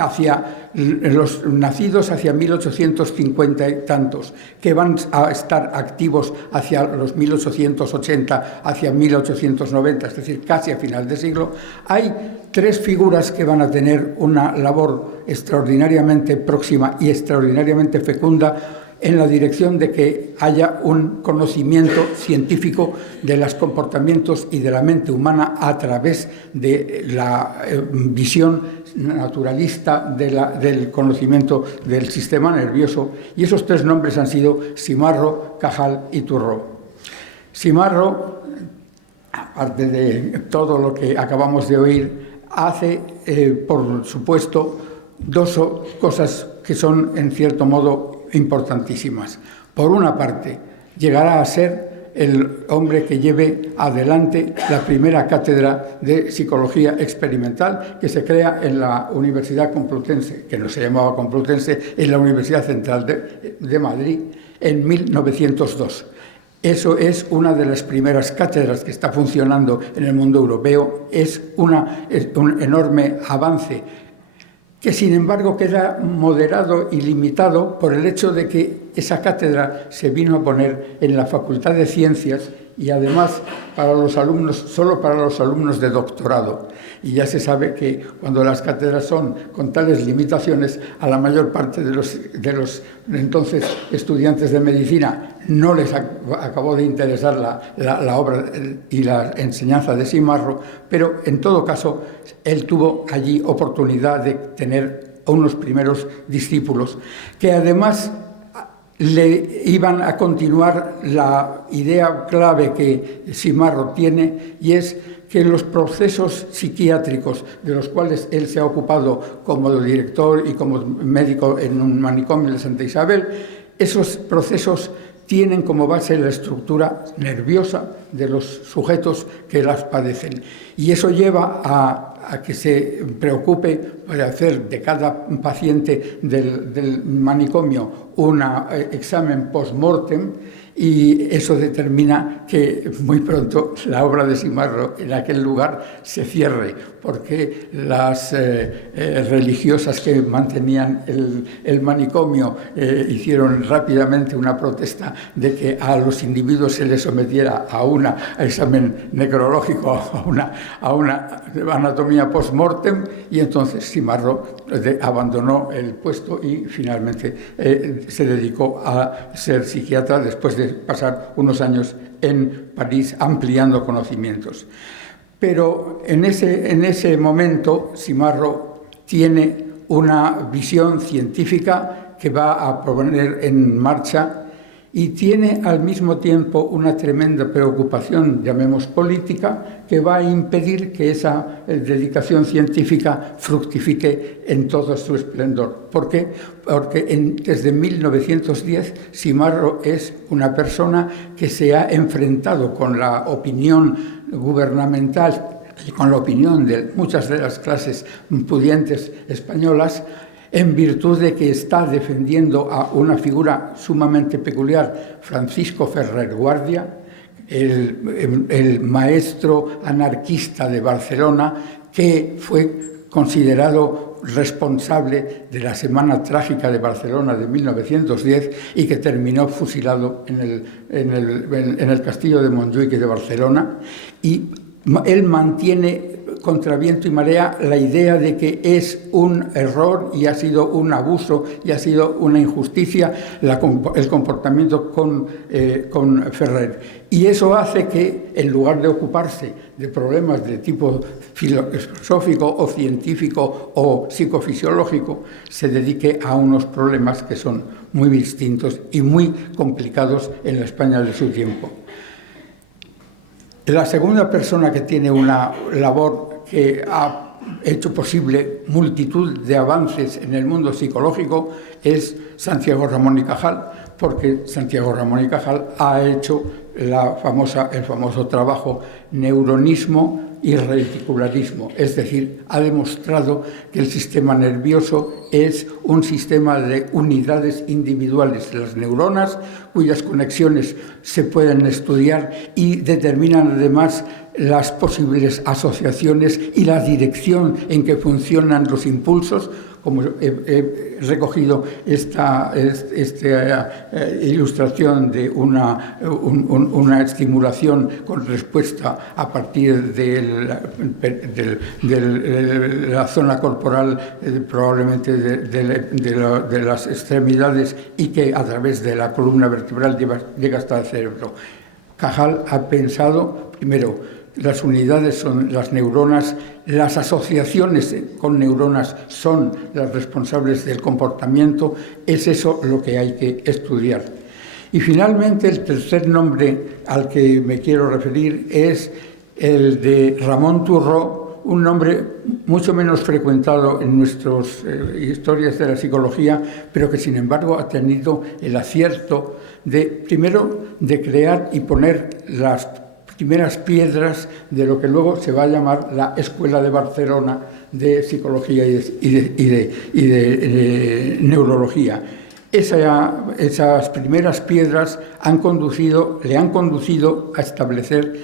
hacia los nacidos hacia 1850 y tantos, que van a estar activos hacia los 1880, hacia 1890, es decir, casi a final de siglo. Hay tres figuras que van a tener una labor extraordinariamente próxima y extraordinariamente fecunda en la dirección de que haya un conocimiento científico de los comportamientos y de la mente humana a través de la visión naturalista del conocimiento del sistema nervioso, y esos tres nombres han sido Simarro, Cajal y Turró. Simarro, aparte de todo lo que acabamos de oír, hace, por supuesto, dos cosas que son, en cierto modo, importantísimas. Por una parte, llegará a ser el hombre que lleve adelante la primera cátedra de psicología experimental que se crea en la Universidad Complutense, que no se llamaba Complutense, en la Universidad Central de Madrid, en 1902. Eso es una de las primeras cátedras que está funcionando en el mundo europeo. Es un enorme avance, que sin embargo queda moderado y limitado por el hecho de que esa cátedra se vino a poner en la Facultad de Ciencias y además para los alumnos, solo para los alumnos de doctorado. Y ya se sabe que cuando las cátedras son con tales limitaciones, a la mayor parte de los entonces estudiantes de medicina no les acabó de interesar la obra y la enseñanza de Simarro, pero en todo caso él tuvo allí oportunidad de tener unos primeros discípulos que además le iban a continuar la idea clave que Simarro tiene, y es que los procesos psiquiátricos de los cuales él se ha ocupado como director y como médico en un manicomio de Santa Isabel, esos procesos tienen como base la estructura nerviosa de los sujetos que las padecen. Y eso lleva a que se preocupe por hacer de cada paciente del manicomio un examen post-mortem, y eso determina que muy pronto la obra de Simarro en aquel lugar se cierre, porque las religiosas que mantenían el manicomio hicieron rápidamente una protesta de que a los individuos se les sometiera a un examen necrológico, a una anatomía post-mortem, y entonces Simarro abandonó el puesto y finalmente se dedicó a ser psiquiatra después de pasar unos años en París ampliando conocimientos. Pero en ese momento Simarro tiene una visión científica que va a poner en marcha y tiene al mismo tiempo una tremenda preocupación, llamemos política, que va a impedir que esa dedicación científica fructifique en todo su esplendor. ¿Por qué? Porque desde 1910 Simarro es una persona que se ha enfrentado con la opinión gubernamental y con la opinión de muchas de las clases pudientes españolas, en virtud de que está defendiendo a una figura sumamente peculiar, Francisco Ferrer Guardia, el maestro anarquista de Barcelona, que fue considerado responsable de la Semana Trágica de Barcelona de 1910 y que terminó fusilado en el castillo de Montjuïc de Barcelona. Y él mantiene contra viento y marea la idea de que es un error y ha sido un abuso y ha sido una injusticia el comportamiento con Ferrer. Y eso hace que, en lugar de ocuparse de problemas de tipo filosófico o científico o psicofisiológico, se dedique a unos problemas que son muy distintos y muy complicados en la España de su tiempo. La segunda persona que tiene una labor que ha hecho posible multitud de avances en el mundo psicológico es Santiago Ramón y Cajal, porque Santiago Ramón y Cajal ha hecho el famoso trabajo Neuronismo y Reticularismo, es decir, ha demostrado que el sistema nervioso es un sistema de unidades individuales de las neuronas, cuyas conexiones se pueden estudiar y determinan además las posibles asociaciones y la dirección en que funcionan los impulsos, como he recogido esta ilustración de una estimulación con respuesta a partir de la zona corporal, probablemente de las extremidades, y que a través de la columna vertebral llega hasta el cerebro. Cajal ha pensado, primero, las unidades son las neuronas, las asociaciones con neuronas son las responsables del comportamiento, es eso lo que hay que estudiar. Y finalmente el tercer nombre al que me quiero referir es el de Ramón Turró, un nombre mucho menos frecuentado en nuestras historias de la psicología, pero que sin embargo ha tenido el acierto primero de crear y poner las primeras piedras de lo que luego se va a llamar la Escuela de Barcelona de Psicología y de Neurología. Esas primeras piedras le han conducido a establecer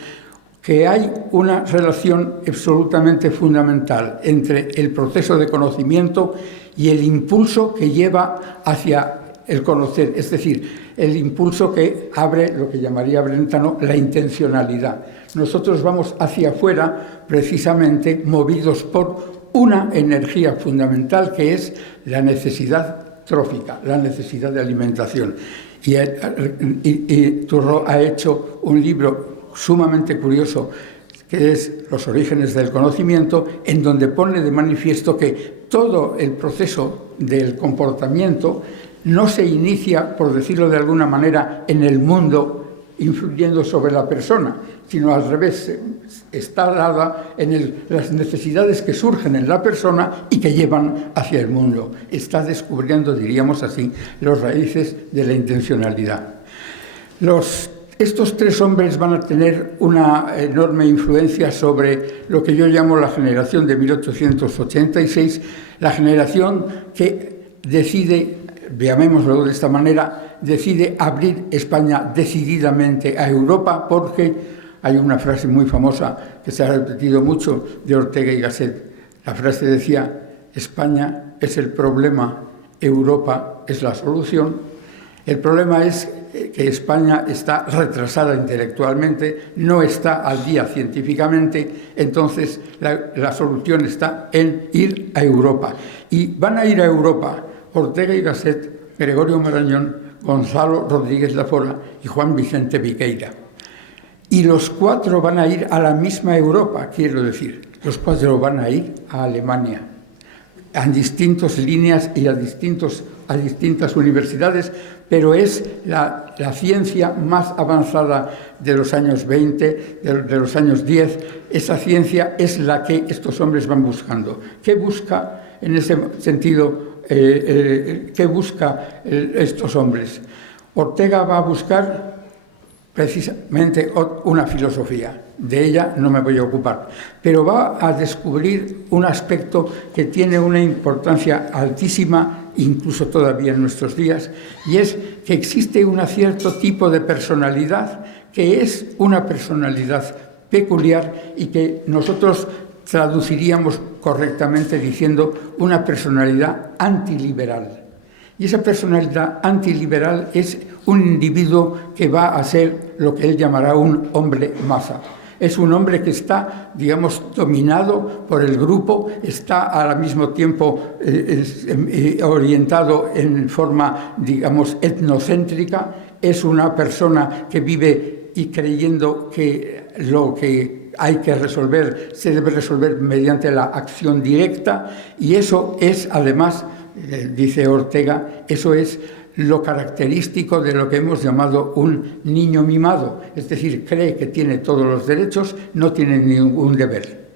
que hay una relación absolutamente fundamental entre el proceso de conocimiento y el impulso que lleva hacia el conocer, es decir, el impulso que abre lo que llamaría Brentano la intencionalidad. Nosotros vamos hacia afuera precisamente movidos por una energía fundamental que es la necesidad trófica, la necesidad de alimentación. Y Turró ha hecho un libro sumamente curioso que es Los orígenes del conocimiento, en donde pone de manifiesto que todo el proceso del comportamiento no se inicia, por decirlo de alguna manera, en el mundo influyendo sobre la persona, sino al revés, está dada en las necesidades que surgen en la persona y que llevan hacia el mundo. Está descubriendo, diríamos así, las raíces de la intencionalidad. Estos tres hombres van a tener una enorme influencia sobre lo que yo llamo la generación de 1886, la generación que decide, llamémoslo de esta manera, decide abrir España decididamente a Europa, porque hay una frase muy famosa que se ha repetido mucho de Ortega y Gasset. La frase decía: España es el problema, Europa es la solución. El problema es que España está retrasada intelectualmente, no está al día científicamente, entonces la solución está en ir a Europa. Y van a ir a Europa Ortega y Gasset, Gregorio Marañón, Gonzalo Rodríguez Lafora y Juan Vicente Viqueira. Y los cuatro van a ir a la misma Europa, quiero decir. Los cuatro van a ir a Alemania. a distintas líneas y a distintas universidades, pero es la ciencia más avanzada de los años 20, de los años 10. Esa ciencia es la que estos hombres van buscando. ¿Qué busca en ese sentido? ¿Qué busca estos hombres? Ortega va a buscar precisamente una filosofía. De ella no me voy a ocupar, pero va a descubrir un aspecto que tiene una importancia altísima, incluso todavía en nuestros días, y es que existe un cierto tipo de personalidad que es una personalidad peculiar y que nosotros traduciríamos correctamente diciendo una personalidad antiliberal. Y esa personalidad antiliberal es un individuo que va a ser lo que él llamará un hombre masa. Es un hombre que está, digamos, dominado por el grupo, está al mismo tiempo orientado en forma, digamos, etnocéntrica, es una persona que vive y creyendo que lo que hay que resolver se debe resolver mediante la acción directa, y eso es, además, dice Ortega, eso es lo característico de lo que hemos llamado un niño mimado, es decir, cree que tiene todos los derechos, no tiene ningún deber.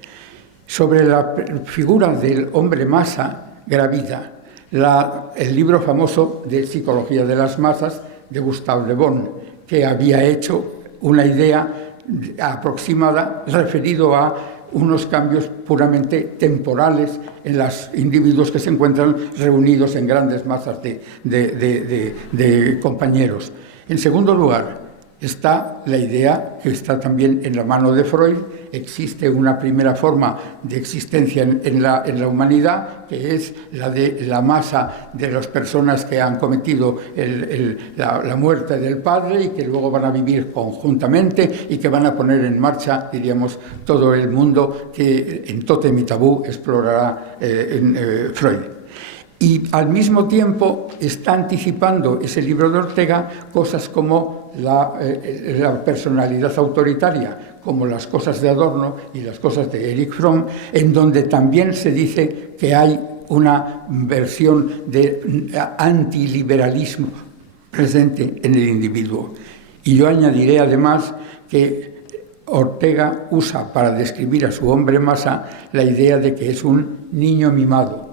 Sobre la figura del hombre masa gravita el libro famoso de Psicología de las masas de Gustave Le Bon, que había hecho una idea aproximada referido a unos cambios puramente temporales en los individuos que se encuentran reunidos en grandes masas de compañeros. En segundo lugar, está la idea que está también en la mano de Freud. Existe una primera forma de existencia en la humanidad, que es la de la masa de las personas que han cometido la muerte del padre y que luego van a vivir conjuntamente y que van a poner en marcha, diríamos, todo el mundo que en Tótem y Tabú explorará Freud. Y al mismo tiempo está anticipando ese libro de Ortega cosas como la personalidad autoritaria, como las cosas de Adorno y las cosas de Erich Fromm, en donde también se dice que hay una versión de antiliberalismo presente en el individuo. Y yo añadiré además que Ortega usa para describir a su hombre masa la idea de que es un niño mimado.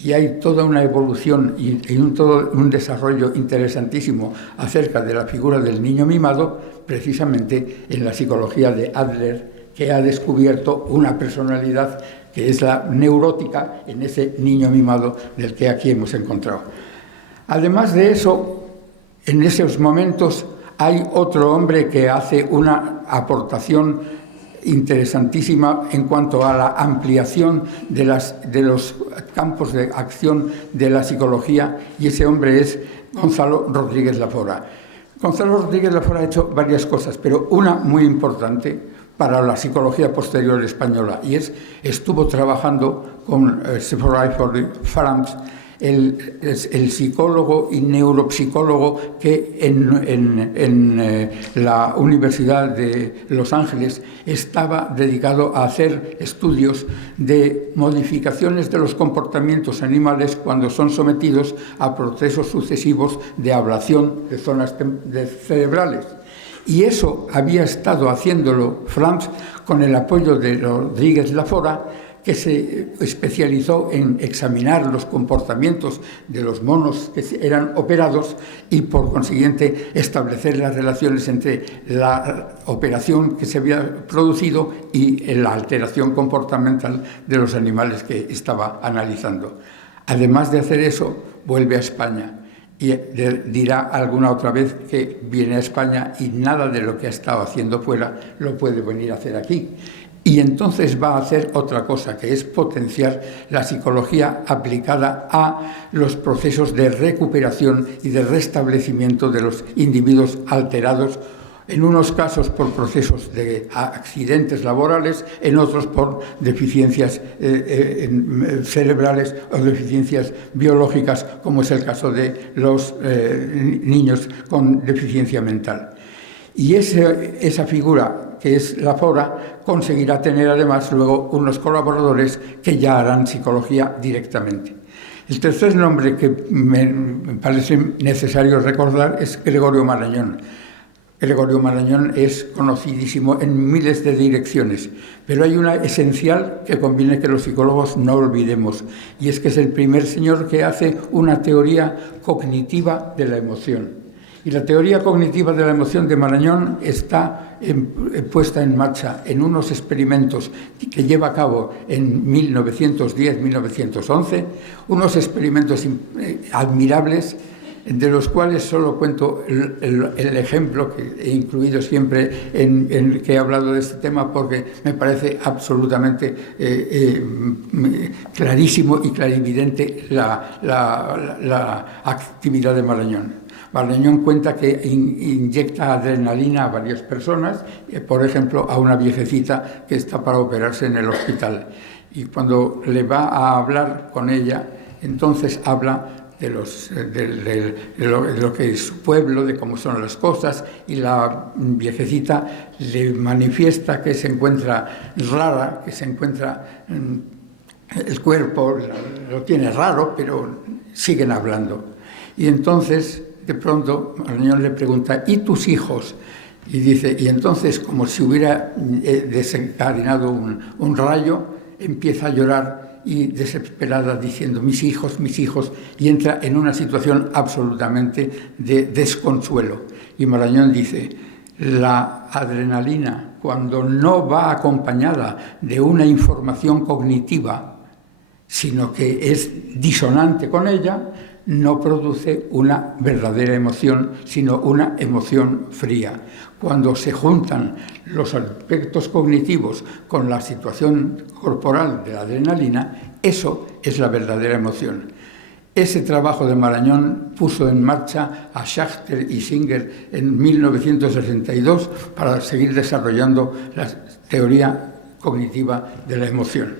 Y hay toda una evolución y todo un desarrollo interesantísimo acerca de la figura del niño mimado, precisamente en la psicología de Adler, que ha descubierto una personalidad que es la neurótica en ese niño mimado del que aquí hemos encontrado. Además de eso, en esos momentos hay otro hombre que hace una aportación interesantísima en cuanto a la ampliación de los campos de acción de la psicología, y ese hombre es Gonzalo Rodríguez Lafora. Gonzalo Rodríguez Lafora ha hecho varias cosas, pero una muy importante para la psicología posterior española, y estuvo trabajando con Sephora Franz, el psicólogo y neuropsicólogo que en la Universidad de Los Ángeles estaba dedicado a hacer estudios de modificaciones de los comportamientos animales cuando son sometidos a procesos sucesivos de ablación de zonas cerebrales. Y eso había estado haciéndolo Franz con el apoyo de Rodríguez Lafora, que se especializó en examinar los comportamientos de los monos que eran operados y, por consiguiente, establecer las relaciones entre la operación que se había producido y la alteración comportamental de los animales que estaba analizando. Además de hacer eso, vuelve a España y dirá alguna otra vez que viene a España y nada de lo que ha estado haciendo fuera lo puede venir a hacer aquí. Y entonces va a hacer otra cosa, que es potenciar la psicología aplicada a los procesos de recuperación y de restablecimiento de los individuos alterados, en unos casos por procesos de accidentes laborales, en otros por deficiencias cerebrales o deficiencias biológicas, como es el caso de los niños con deficiencia mental. Y esa figura, que es la fora, conseguirá tener además luego unos colaboradores que ya harán psicología directamente. El tercer nombre que me parece necesario recordar es Gregorio Marañón. Gregorio Marañón es conocidísimo en miles de direcciones, pero hay una esencial que conviene que los psicólogos no olvidemos, y es que es el primer señor que hace una teoría cognitiva de la emoción. Y la teoría cognitiva de la emoción de Marañón está puesta en marcha en unos experimentos que lleva a cabo en 1910-1911, unos experimentos admirables, de los cuales solo cuento el ejemplo que he incluido siempre en que he hablado de este tema, porque me parece absolutamente clarísimo y clarividente la actividad de Marañón. Marañón cuenta que inyecta adrenalina a varias personas, por ejemplo, a una viejecita que está para operarse en el hospital. Y cuando le va a hablar con ella, entonces habla de lo que es su pueblo, de cómo son las cosas, y la viejecita le manifiesta que se encuentra rara, que se encuentra el cuerpo, lo tiene raro, pero siguen hablando. Y entonces, de pronto, Marañón le pregunta, ¿y tus hijos? Y dice, y entonces, como si hubiera desencadenado un rayo, empieza a llorar y desesperada diciendo, mis hijos, y entra en una situación absolutamente de desconsuelo. Y Marañón dice, la adrenalina, cuando no va acompañada de una información cognitiva, sino que es disonante con ella, no produce una verdadera emoción, sino una emoción fría. Cuando se juntan los aspectos cognitivos con la situación corporal de la adrenalina, eso es la verdadera emoción. Ese trabajo de Marañón puso en marcha a Schachter y Singer en 1962 para seguir desarrollando la teoría cognitiva de la emoción.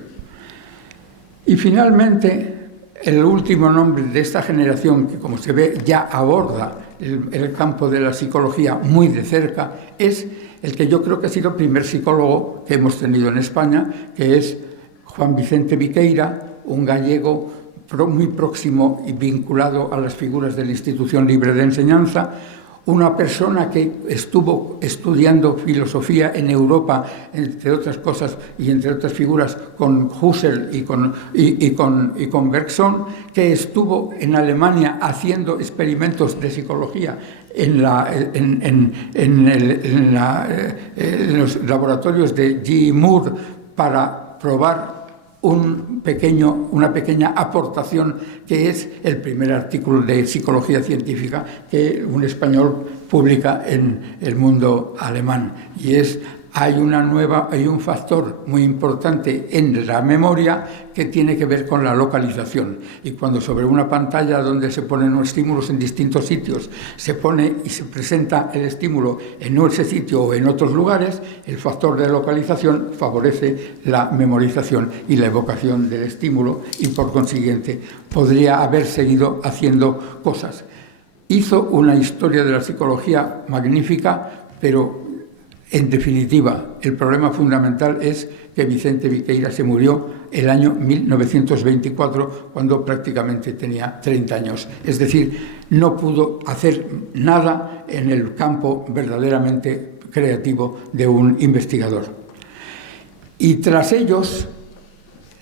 Y finalmente, el último nombre de esta generación, que como se ve ya aborda el campo de la psicología muy de cerca, es el que yo creo que ha sido el primer psicólogo que hemos tenido en España, que es Juan Vicente Viqueira, un gallego muy próximo y vinculado a las figuras de la Institución Libre de Enseñanza, una persona que estuvo estudiando filosofía en Europa, entre otras cosas, y entre otras figuras, con Husserl y con Bergson, que estuvo en Alemania haciendo experimentos de psicología en los laboratorios de G. Moore para probar una pequeña aportación, que es el primer artículo de psicología científica que un español publica en el mundo alemán. Y hay un factor muy importante en la memoria que tiene que ver con la localización. Y cuando sobre una pantalla donde se ponen los estímulos en distintos sitios se pone y se presenta el estímulo en ese sitio o en otros lugares, el factor de localización favorece la memorización y la evocación del estímulo, y por consiguiente podría haber seguido haciendo cosas. Hizo una historia de la psicología magnífica, pero en definitiva, el problema fundamental es que Vicente Viqueira se murió el año 1924, cuando prácticamente tenía 30 años. Es decir, no pudo hacer nada en el campo verdaderamente creativo de un investigador. Y tras ellos,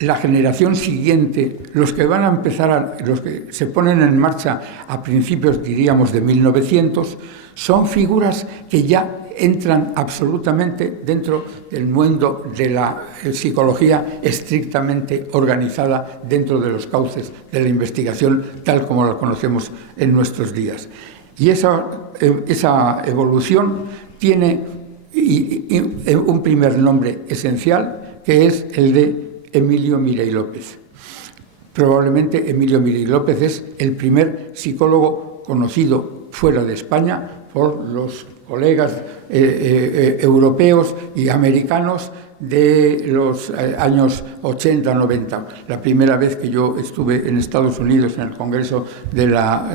la generación siguiente, los que van a empezar, los que se ponen en marcha a principios, diríamos, de 1900, son figuras que ya entran absolutamente dentro del mundo de la psicología estrictamente organizada dentro de los cauces de la investigación, tal como la conocemos en nuestros días. Y esa evolución tiene un primer nombre esencial, que es el de Emilio Mirey López. Probablemente Emilio Mirey López es el primer psicólogo conocido fuera de España por los colegas europeos y americanos de los años 80-90. La primera vez que yo estuve en Estados Unidos en el Congreso de la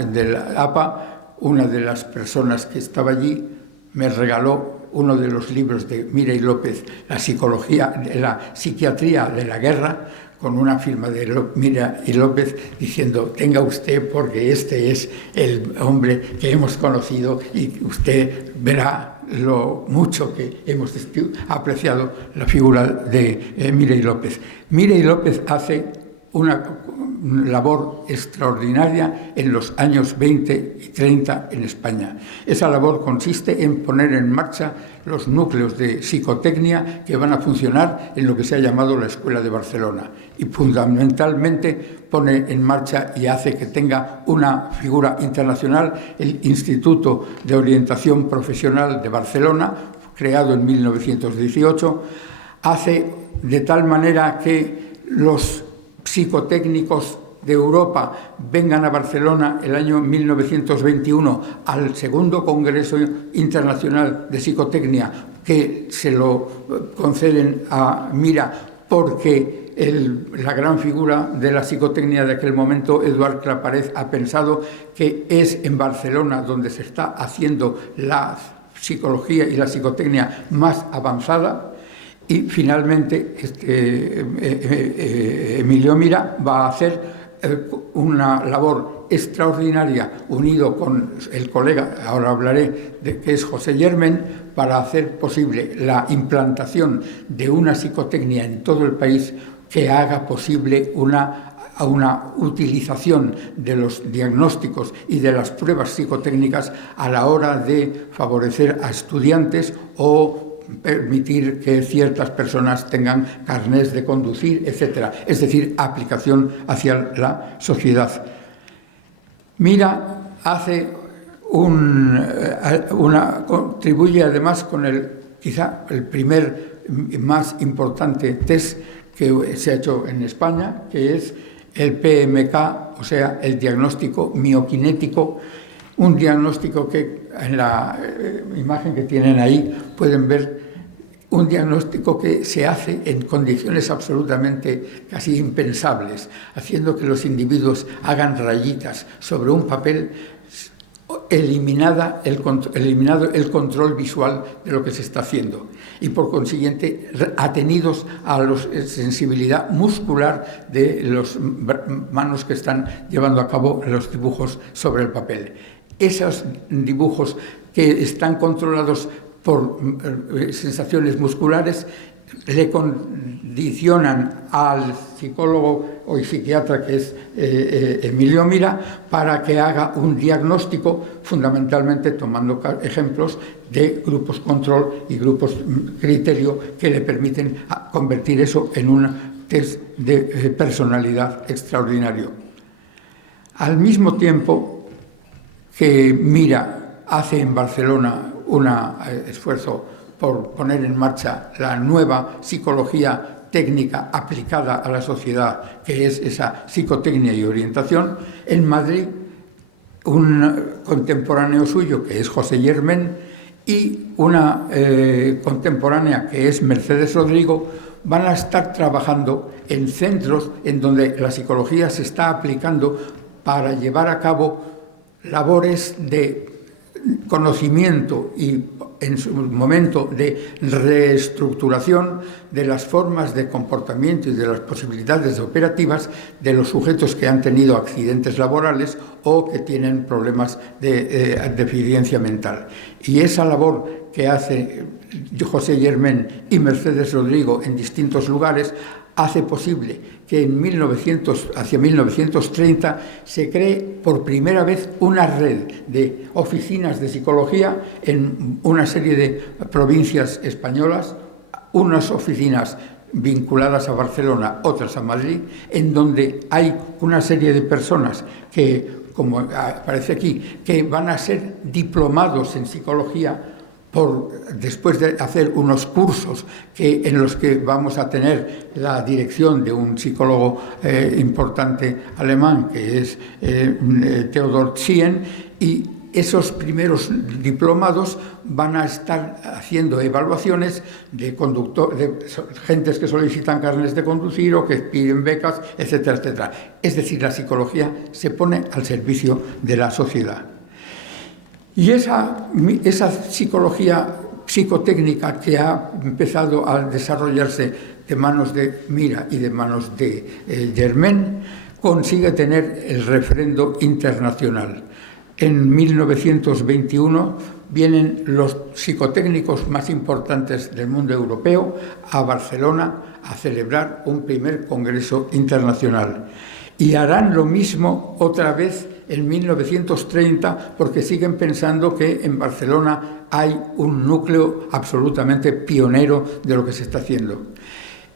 APA, una de las personas que estaba allí me regaló uno de los libros de Mira y López, la psiquiatría de la guerra, con una firma de Mira y López diciendo: tenga usted, porque este es el hombre que hemos conocido y usted verá lo mucho que hemos apreciado la figura de Mira y López. Mira y López hace una labor extraordinaria en los años 20 y 30 en España. Esa labor consiste en poner en marcha los núcleos de psicotecnia que van a funcionar en lo que se ha llamado la Escuela de Barcelona, y fundamentalmente pone en marcha y hace que tenga una figura internacional el Instituto de Orientación Profesional de Barcelona, creado en 1918, hace de tal manera que los psicotécnicos de Europa vengan a Barcelona el año 1921 al segundo Congreso Internacional de Psicotecnia, que se lo conceden a Mira porque la gran figura de la psicotecnia de aquel momento, Eduard Claparez, ha pensado que es en Barcelona donde se está haciendo la psicología y la psicotecnia más avanzada. Y finalmente Emilio Mira va a hacer una labor extraordinaria, unido con el colega, ahora hablaré, que es José Yermen, para hacer posible la implantación de una psicotecnia en todo el país que haga posible una utilización de los diagnósticos y de las pruebas psicotécnicas a la hora de favorecer a estudiantes o permitir que ciertas personas tengan carnés de conducir, etc. Es decir, aplicación hacia la sociedad. Mira contribuye además con quizá el primer más importante test que se ha hecho en España, que es el PMK, o sea, el diagnóstico miokinético. Un diagnóstico que en la imagen que tienen ahí pueden ver, un diagnóstico que se hace en condiciones absolutamente casi impensables, haciendo que los individuos hagan rayitas sobre un papel, eliminado el control visual de lo que se está haciendo y por consiguiente atenidos a la sensibilidad muscular de las manos que están llevando a cabo los dibujos sobre el papel. Esos dibujos que están controlados por sensaciones musculares le condicionan al psicólogo o psiquiatra, que es Emilio Mira, para que haga un diagnóstico, fundamentalmente tomando ejemplos de grupos control y grupos criterio que le permiten convertir eso en un test de personalidad extraordinario. Al mismo tiempo que Mira hace en Barcelona un esfuerzo por poner en marcha la nueva psicología técnica aplicada a la sociedad, que es esa psicotecnia y orientación, en Madrid un contemporáneo suyo, que es José Yermen, y una contemporánea, que es Mercedes Rodrigo, van a estar trabajando en centros en donde la psicología se está aplicando para llevar a cabo labores de conocimiento y en su momento de reestructuración de las formas de comportamiento y de las posibilidades operativas de los sujetos que han tenido accidentes laborales o que tienen problemas de deficiencia mental. Y esa labor que hace José Yermen y Mercedes Rodrigo en distintos lugares hace posible que hacia 1930 se cree por primera vez una red de oficinas de psicología en una serie de provincias españolas, unas oficinas vinculadas a Barcelona, otras a Madrid, en donde hay una serie de personas que, como aparece aquí, que van a ser diplomados en psicología después de hacer unos cursos en los que vamos a tener la dirección de un psicólogo importante alemán, que es Theodor Zien, y esos primeros diplomados van a estar haciendo evaluaciones de gentes que solicitan carnes de conducir o que piden becas, etcétera, etcétera. Es decir, la psicología se pone al servicio de la sociedad. Y esa psicología psicotécnica que ha empezado a desarrollarse de manos de Mira y de manos de Germain consigue tener el refrendo internacional. En 1921 vienen los psicotécnicos más importantes del mundo europeo a Barcelona a celebrar un primer congreso internacional. Y harán lo mismo otra vez en 1930 porque siguen pensando que en Barcelona hay un núcleo absolutamente pionero de lo que se está haciendo.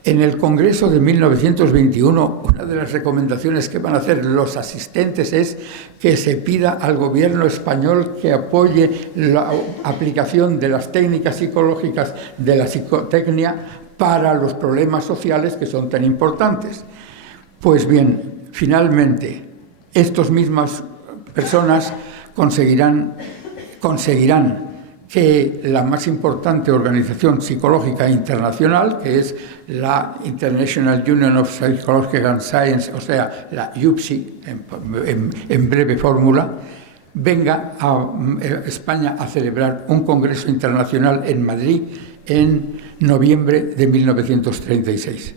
En el Congreso de 1921, una de las recomendaciones que van a hacer los asistentes es que se pida al gobierno español que apoye la aplicación de las técnicas psicológicas de la psicotecnia para los problemas sociales que son tan importantes. Pues bien, finalmente, estas mismas personas conseguirán que la más importante organización psicológica internacional, que es la International Union of Psychological Science, o sea, la IUPSI, en breve fórmula, venga a España a celebrar un congreso internacional en Madrid en noviembre de 1936.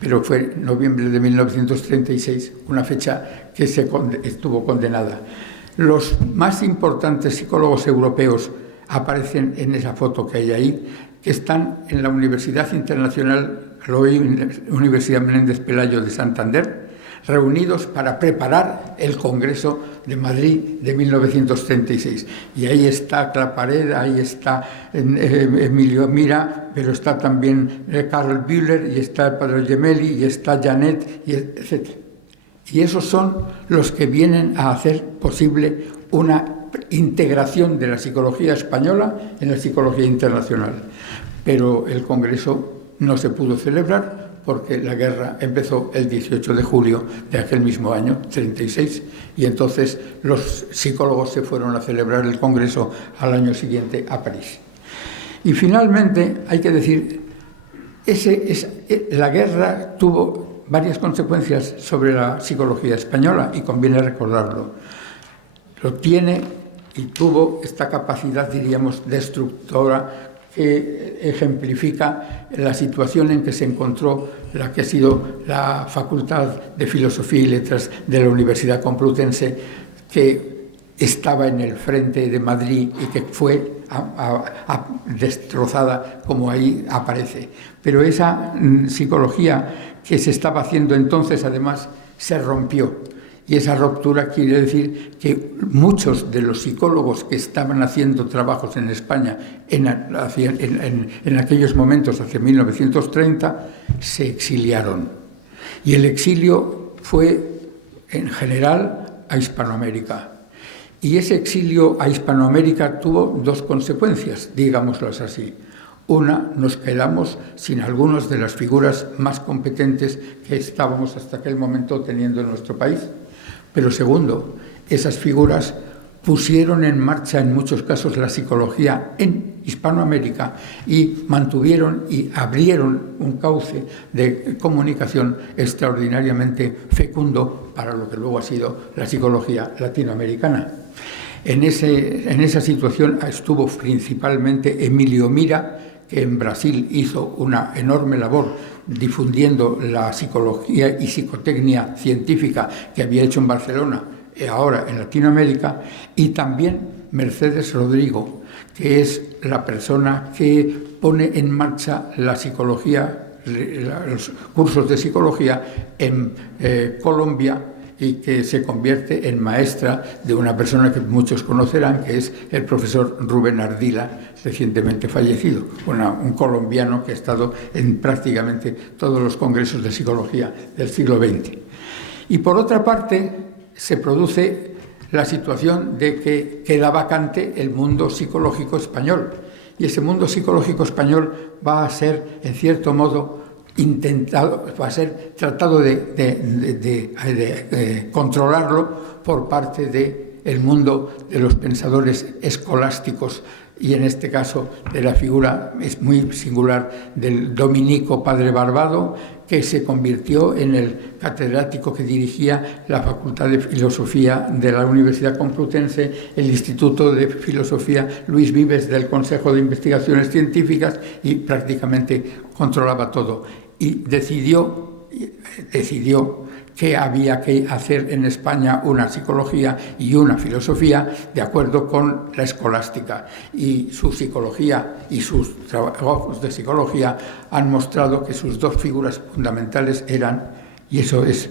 Pero fue noviembre de 1936, una fecha que estuvo condenada. Los más importantes psicólogos europeos aparecen en esa foto que hay ahí, que están en la Universidad Internacional, la Universidad Menéndez Pelayo de Santander, reunidos para preparar el Congreso de Madrid de 1936. Y ahí está Clapared, ahí está Emilio Mira, pero está también Carl Bühler, y está el padre Gemelli, y está Janet, etc. Y esos son los que vienen a hacer posible una integración de la psicología española en la psicología internacional. Pero el Congreso no se pudo celebrar porque la guerra empezó el 18 de julio de aquel mismo año, 36, y entonces los psicólogos se fueron a celebrar el Congreso al año siguiente a París. Y finalmente hay que decir, la guerra tuvo varias consecuencias sobre la psicología española y conviene recordarlo. Lo tiene y tuvo esta capacidad, diríamos, destructora que ejemplifica la situación en que se encontró la que ha sido la Facultad de Filosofía y Letras de la Universidad Complutense, que estaba en el frente de Madrid y que fue destrozada, como ahí aparece. Pero esa psicología que se estaba haciendo entonces, además, se rompió. Y esa ruptura quiere decir que muchos de los psicólogos que estaban haciendo trabajos en España en aquellos momentos, hacia 1930, se exiliaron. Y el exilio fue, en general, a Hispanoamérica. Y ese exilio a Hispanoamérica tuvo dos consecuencias, digámoslas así. Una, nos quedamos sin algunas de las figuras más competentes que estábamos hasta aquel momento teniendo en nuestro país. Pero segundo, esas figuras pusieron en marcha en muchos casos la psicología en Hispanoamérica y mantuvieron y abrieron un cauce de comunicación extraordinariamente fecundo para lo que luego ha sido la psicología latinoamericana. En esa situación estuvo principalmente Emilio Mira, que en Brasil hizo una enorme labor difundiendo la psicología y psicotecnia científica que había hecho en Barcelona y ahora en Latinoamérica, y también Mercedes Rodrigo, que es la persona que pone en marcha la psicología, los cursos de psicología en Colombia, y que se convierte en maestra de una persona que muchos conocerán, que es el profesor Rubén Ardila, recientemente fallecido, un colombiano que ha estado en prácticamente todos los congresos de psicología del siglo XX. Y por otra parte, se produce la situación de que queda vacante el mundo psicológico español, y ese mundo psicológico español va a ser, en cierto modo, va a ser tratado de controlarlo por parte del mundo de los pensadores escolásticos y en este caso de la figura es muy singular del dominico Padre Barbado, que se convirtió en el catedrático que dirigía la Facultad de Filosofía de la Universidad Complutense, el Instituto de Filosofía Luis Vives del Consejo de Investigaciones Científicas, y prácticamente controlaba todo. Y decidió que había que hacer en España una psicología y una filosofía de acuerdo con la escolástica, y su psicología y sus trabajos de psicología han mostrado que sus dos figuras fundamentales eran, y eso es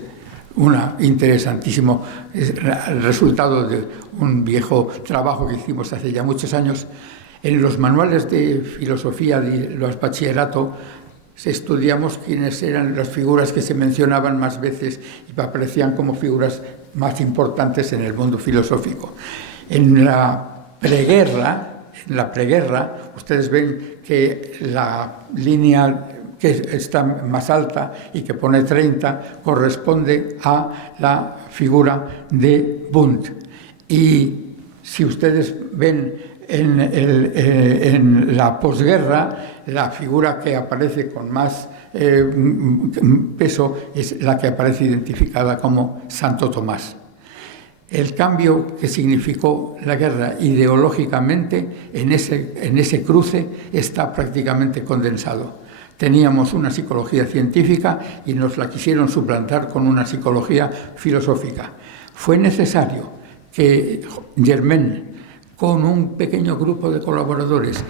interesantísimo, es el resultado de un viejo trabajo que hicimos hace ya muchos años. En los manuales de filosofía de los bachillerato estudiamos quiénes eran las figuras que se mencionaban más veces y aparecían como figuras más importantes en el mundo filosófico. En la preguerra, ustedes ven que la línea que está más alta y que pone 30 corresponde a la figura de Wundt. Y si ustedes ven en la posguerra, la figura que aparece con más peso es la que aparece identificada como Santo Tomás. El cambio que significó la guerra ideológicamente en ese cruce está prácticamente condensado. Teníamos una psicología científica y nos la quisieron suplantar con una psicología filosófica. Fue necesario que Germain, con un pequeño grupo de colaboradores,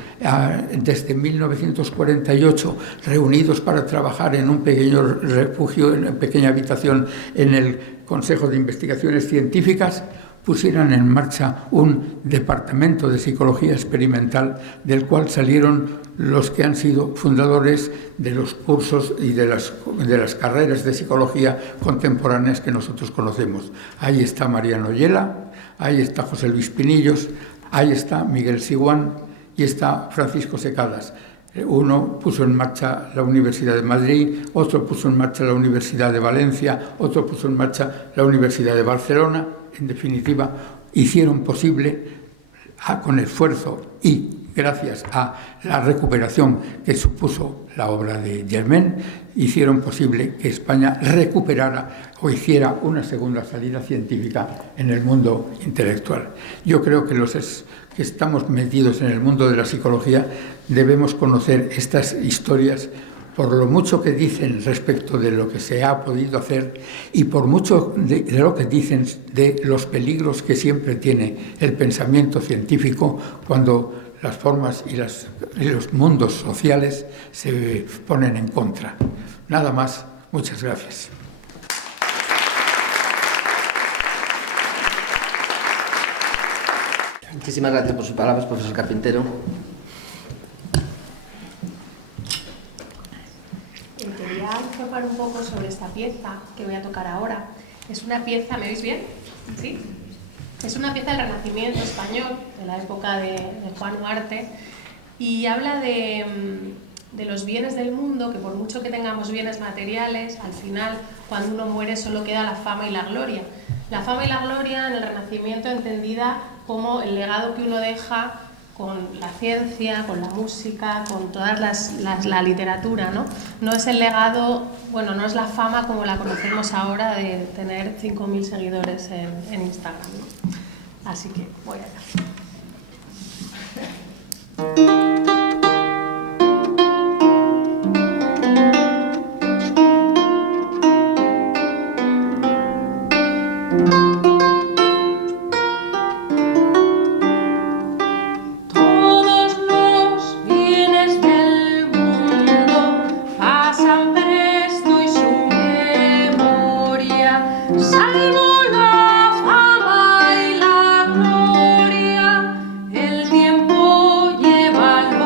desde 1948, reunidos para trabajar en un pequeño refugio, en una pequeña habitación en el Consejo de Investigaciones Científicas, pusieran en marcha un departamento de psicología experimental, del cual salieron los que han sido fundadores de los cursos y de las carreras de psicología contemporáneas que nosotros conocemos. Ahí está Mariano Yela, ahí está José Luis Pinillos, ahí está Miguel Siguán y está Francisco Secadas. Uno puso en marcha la Universidad de Madrid, otro puso en marcha la Universidad de Valencia, otro puso en marcha la Universidad de Barcelona. En definitiva, hicieron posible, con esfuerzo y gracias a la recuperación que supuso la obra de Germain, hicieron posible que España recuperara o hiciera una segunda salida científica en el mundo intelectual. Yo creo que los que estamos metidos en el mundo de la psicología debemos conocer estas historias por lo mucho que dicen respecto de lo que se ha podido hacer y por mucho de lo que dicen de los peligros que siempre tiene el pensamiento científico cuando las formas y los mundos sociales se ponen en contra. Nada más, muchas gracias. Muchísimas gracias por sus palabras, profesor Carpintero. Quería informar un poco sobre esta pieza que voy a tocar ahora. Es una pieza, ¿me oís bien? ¿Sí? Es una pieza del Renacimiento español, de la época de Juan Huarte, y habla de los bienes del mundo, que por mucho que tengamos bienes materiales, al final, cuando uno muere, solo queda la fama y la gloria. La fama y la gloria en el Renacimiento entendida como el legado que uno deja con la ciencia, con la música, con toda la literatura, ¿no? No es el legado, bueno, no es la fama como la conocemos ahora de tener 5.000 seguidores en Instagram, ¿no? Así que voy allá. El tiempo lleva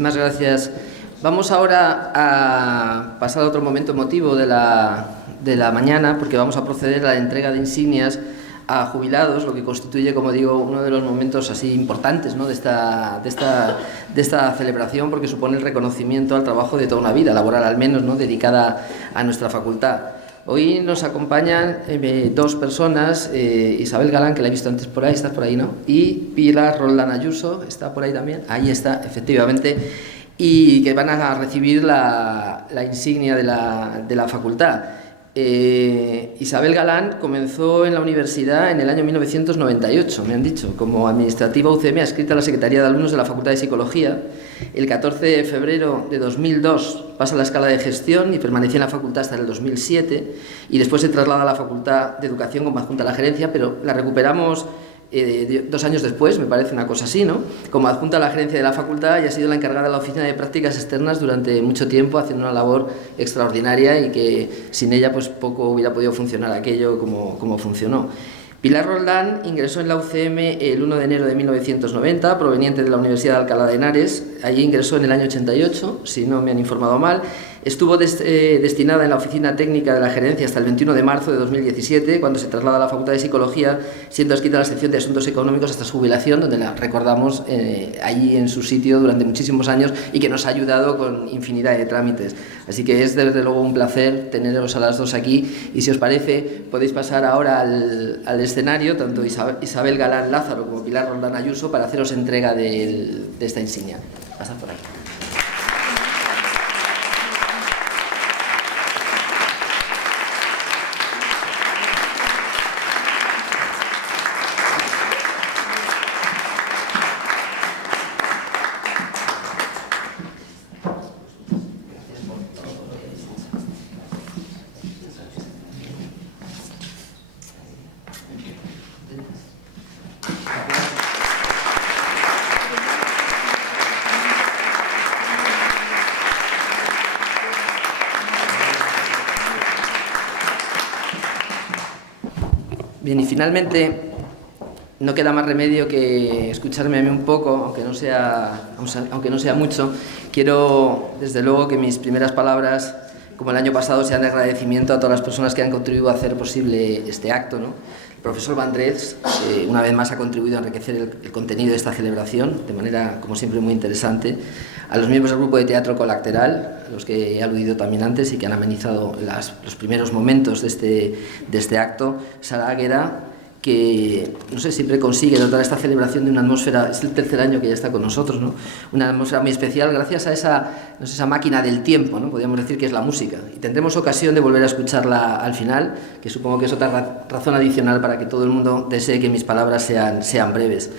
Muchísimas gracias. Vamos ahora a pasar a otro momento emotivo de la mañana, porque vamos a proceder a la entrega de insignias a jubilados, lo que constituye, como digo, uno de los momentos así importantes, ¿no?, de esta celebración, porque supone el reconocimiento al trabajo de toda una vida, laboral al menos, ¿no?, dedicada a nuestra facultad. Hoy nos acompañan dos personas, Isabel Galán, que la he visto antes por ahí, estás por ahí, ¿no?, y Pilar Roldán Ayuso, ¿está por ahí también? Ahí está, efectivamente, y que van a recibir la insignia de la facultad. Isabel Galán comenzó en la universidad en el año 1998, me han dicho, como administrativa UCM adscrita a la Secretaría de Alumnos de la Facultad de Psicología. El 14 de febrero de 2002 pasa a la escala de gestión y permaneció en la facultad hasta el 2007 y después se traslada a la Facultad de Educación como adjunta a la gerencia, pero la recuperamos 2 años después, me parece una cosa así, ¿no?, como adjunta a la gerencia de la facultad, y ha sido la encargada de la oficina de prácticas externas durante mucho tiempo, haciendo una labor extraordinaria y que sin ella pues poco hubiera podido funcionar aquello como funcionó. Pilar Roldán ingresó en la UCM el 1 de enero de 1990, proveniente de la Universidad de Alcalá de Henares. Allí ingresó en el año 88, si no me han informado mal. Estuvo destinada en la oficina técnica de la gerencia hasta el 21 de marzo de 2017, cuando se traslada a la Facultad de Psicología, siendo adscrita a la sección de Asuntos Económicos hasta su jubilación, donde la recordamos allí en su sitio durante muchísimos años y que nos ha ayudado con infinidad de trámites. Así que es desde luego un placer teneros a las dos aquí, y si os parece podéis pasar ahora al escenario, tanto Isabel Galán Lázaro como Pilar Roldán Ayuso, para haceros entrega de esta insignia. Pasad por ahí. Bien, y finalmente no queda más remedio que escucharme a mí un poco, aunque no sea mucho. Quiero, desde luego, que mis primeras palabras, como el año pasado, sean de agradecimiento a todas las personas que han contribuido a hacer posible este acto, ¿no? El profesor Vendrell, una vez más, ha contribuido a enriquecer el contenido de esta celebración de manera, como siempre, muy interesante. A los miembros del grupo de teatro Colacteral, a los que he aludido también antes y que han amenizado los primeros momentos de este acto. Sara Águeda, que, no sé, siempre consigue dotar esta celebración de una atmósfera, es el tercer año que ya está con nosotros, ¿no?, una atmósfera muy especial gracias a esa máquina del tiempo, ¿no?, podríamos decir que es la música. Y tendremos ocasión de volver a escucharla al final, que supongo que es otra razón adicional para que todo el mundo desee que mis palabras sean breves.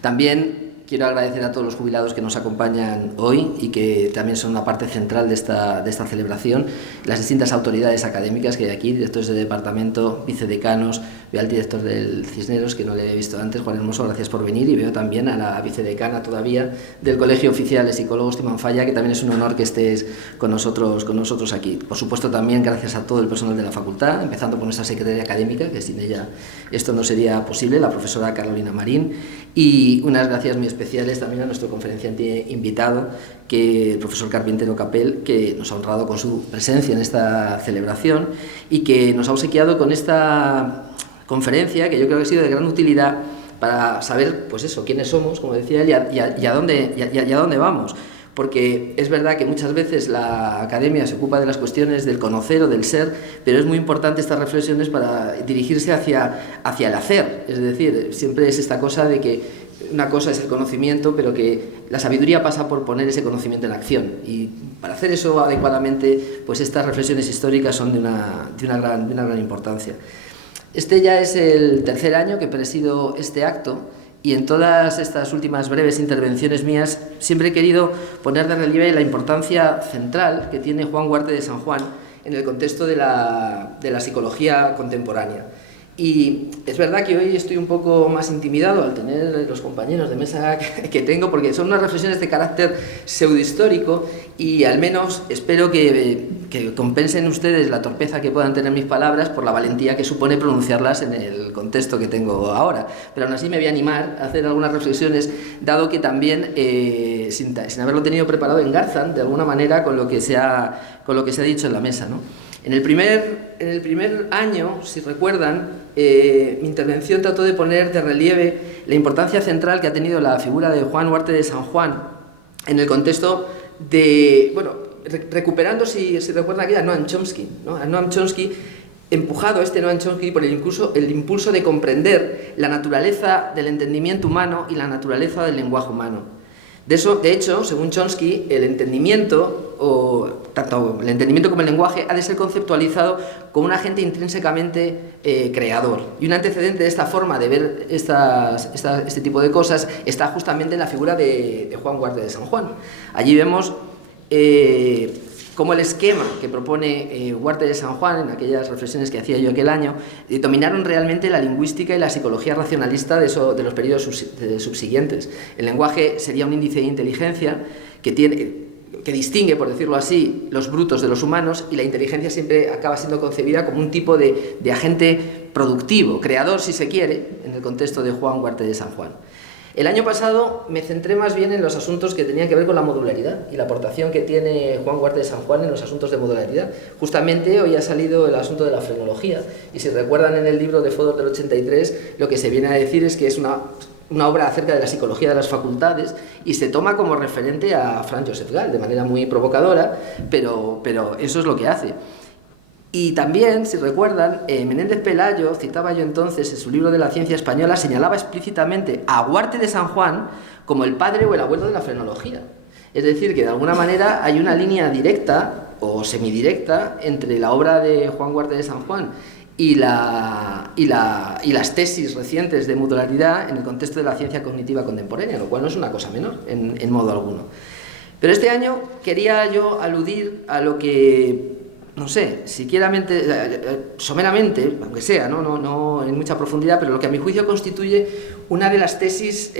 También quiero agradecer a todos los jubilados que nos acompañan hoy y que también son una parte central de esta celebración, las distintas autoridades académicas que hay aquí, directores de departamento, vicedecanos. Veo al director del Cisneros, que no le he visto antes, Juan Hermoso, gracias por venir, y veo también a la vicedecana todavía del Colegio Oficial de Psicólogos, Timán Falla, que también es un honor que estés con nosotros aquí. Por supuesto, también gracias a todo el personal de la facultad, empezando por nuestra secretaria académica, que sin ella esto no sería posible, la profesora Carolina Marín, y unas gracias muy especiales también a nuestro conferenciante invitado, que el profesor Carpintero Capel, que nos ha honrado con su presencia en esta celebración y que nos ha obsequiado con esta conferencia, que yo creo que ha sido de gran utilidad para saber, pues eso, quiénes somos, como decía él, y a dónde vamos. Porque es verdad que muchas veces la academia se ocupa de las cuestiones del conocer o del ser, pero es muy importante estas reflexiones para dirigirse hacia el hacer. Es decir, siempre es esta cosa de que una cosa es el conocimiento, pero que la sabiduría pasa por poner ese conocimiento en acción. Y para hacer eso adecuadamente, pues estas reflexiones históricas son de una gran importancia. Este ya es el tercer año que presido este acto, y en todas estas últimas breves intervenciones mías siempre he querido poner de relieve la importancia central que tiene Juan Huarte de San Juan en el contexto de la psicología contemporánea. Y es verdad que hoy estoy un poco más intimidado al tener los compañeros de mesa que tengo, porque son unas reflexiones de carácter pseudohistórico, y al menos espero que que compensen ustedes la torpeza que puedan tener mis palabras por la valentía que supone pronunciarlas en el contexto que tengo ahora. Pero aún así me voy a animar a hacer algunas reflexiones, dado que también, sin haberlo tenido preparado, engarzan de alguna manera con lo que se ha dicho en la mesa, ¿no? En el primer año, si recuerdan, mi intervención trató de poner de relieve la importancia central que ha tenido la figura de Juan Huarte de San Juan en el contexto de, bueno, recuperando, si recuerdan aquí, a Noam Chomsky, ¿no? A Noam Chomsky, empujado Noam Chomsky por el impulso de comprender la naturaleza del entendimiento humano y la naturaleza del lenguaje humano. De hecho, según Chomsky, el entendimiento, tanto el entendimiento como el lenguaje, ha de ser conceptualizado como un agente intrínsecamente creador. Y un antecedente de esta forma de ver este tipo de cosas está justamente en la figura de Juan Huarte de San Juan. Allí vemos cómo el esquema que propone Huarte de San Juan, en aquellas reflexiones que hacía yo aquel año, dominaron realmente la lingüística y la psicología racionalista de los periodos subsiguientes. El lenguaje sería un índice de inteligencia que distingue, por decirlo así, los brutos de los humanos, y la inteligencia siempre acaba siendo concebida como un tipo de agente productivo, creador, si se quiere, en el contexto de Juan Huarte de San Juan. El año pasado me centré más bien en los asuntos que tenían que ver con la modularidad y la aportación que tiene Juan Huarte de San Juan en los asuntos de modularidad. Justamente hoy ha salido el asunto de la frenología, y si recuerdan, en el libro de Fodor del 83, lo que se viene a decir es que es una obra acerca de la psicología de las facultades, y se toma como referente a Franz Joseph Gall de manera muy provocadora, pero eso es lo que hace. Y también, si recuerdan, Menéndez Pelayo, citaba yo entonces en su libro de la ciencia española, señalaba explícitamente a Huarte de San Juan como el padre o el abuelo de la frenología. Es decir, que de alguna manera hay una línea directa o semidirecta entre la obra de Juan Huarte de San Juan y las tesis recientes de modularidad en el contexto de la ciencia cognitiva contemporánea, lo cual no es una cosa menor en modo alguno. Pero este año quería yo aludir a lo que, no sé, someramente, aunque sea, no en mucha profundidad, pero lo que a mi juicio constituye una de las tesis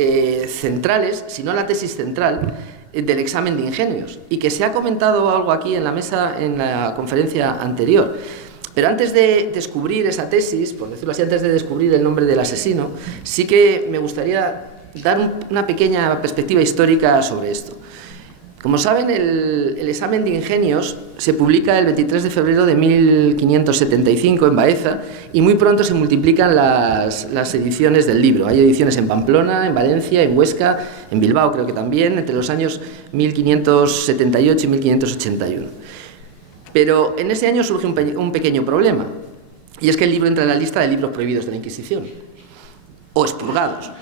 centrales, si no la tesis central, del examen de ingenios, y que se ha comentado algo aquí en la mesa en la conferencia anterior. Pero antes de descubrir esa tesis, por decirlo así, antes de descubrir el nombre del asesino, sí que me gustaría dar una pequeña perspectiva histórica sobre esto. Como saben, el examen de ingenios se publica el 23 de febrero de 1575 en Baeza, y muy pronto se multiplican las ediciones del libro. Hay ediciones en Pamplona, en Valencia, en Huesca, en Bilbao creo que también, entre los años 1578 y 1581. Pero en ese año surge un pequeño problema, y es que el libro entra en la lista de libros prohibidos de la Inquisición, o expurgados,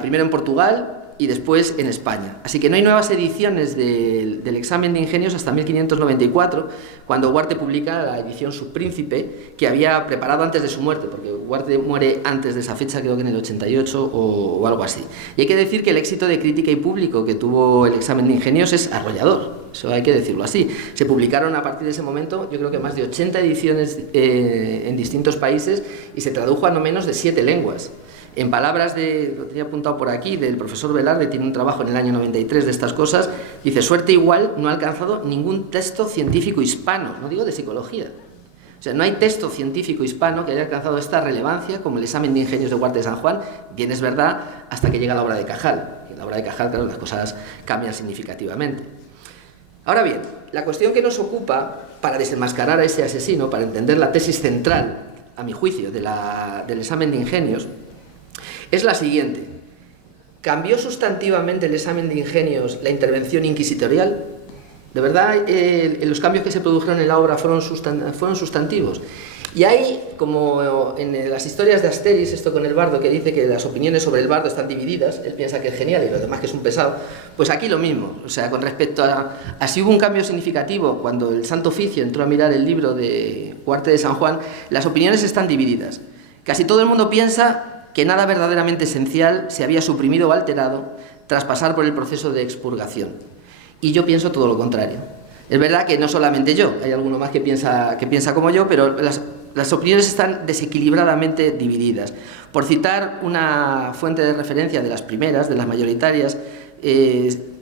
primero en Portugal y después en España. Así que no hay nuevas ediciones del examen de ingenios hasta 1594, cuando Huarte publica la edición Subpríncipe, que había preparado antes de su muerte, porque Huarte muere antes de esa fecha, creo que en el 88 o algo así. Y hay que decir que el éxito de crítica y público que tuvo el examen de ingenios es arrollador, eso hay que decirlo así. Se publicaron a partir de ese momento, yo creo que más de 80 ediciones en distintos países, y se tradujo a no menos de 7 lenguas. En palabras lo tenía apuntado por aquí, del profesor Velarde, tiene un trabajo en el año 93 de estas cosas, dice: suerte igual no ha alcanzado ningún texto científico hispano, no digo de psicología. O sea, no hay texto científico hispano que haya alcanzado esta relevancia como el examen de ingenios de Huarte de San Juan, bien es verdad, hasta que llega la obra de Cajal. En la obra de Cajal, claro, las cosas cambian significativamente. Ahora bien, la cuestión que nos ocupa para desenmascarar a ese asesino, para entender la tesis central, a mi juicio, del examen de ingenios, es la siguiente. ¿Cambió sustantivamente el examen de ingenios la intervención inquisitorial? ¿De verdad los cambios que se produjeron en la obra fueron sustantivos? Y hay, como en las historias de Asterix, esto con el bardo, que dice que las opiniones sobre el bardo están divididas, él piensa que es genial y los demás que es un pesado, pues aquí lo mismo. O sea, con respecto a si hubo un cambio significativo cuando el Santo Oficio entró a mirar el libro de Huarte de San Juan, las opiniones están divididas. Casi todo el mundo piensa que nada verdaderamente esencial se había suprimido o alterado tras pasar por el proceso de expurgación. Y yo pienso todo lo contrario. Es verdad que no solamente yo, hay alguno más que piensa como yo, pero las opiniones están desequilibradamente divididas. Por citar una fuente de referencia de las primeras, de las mayoritarias,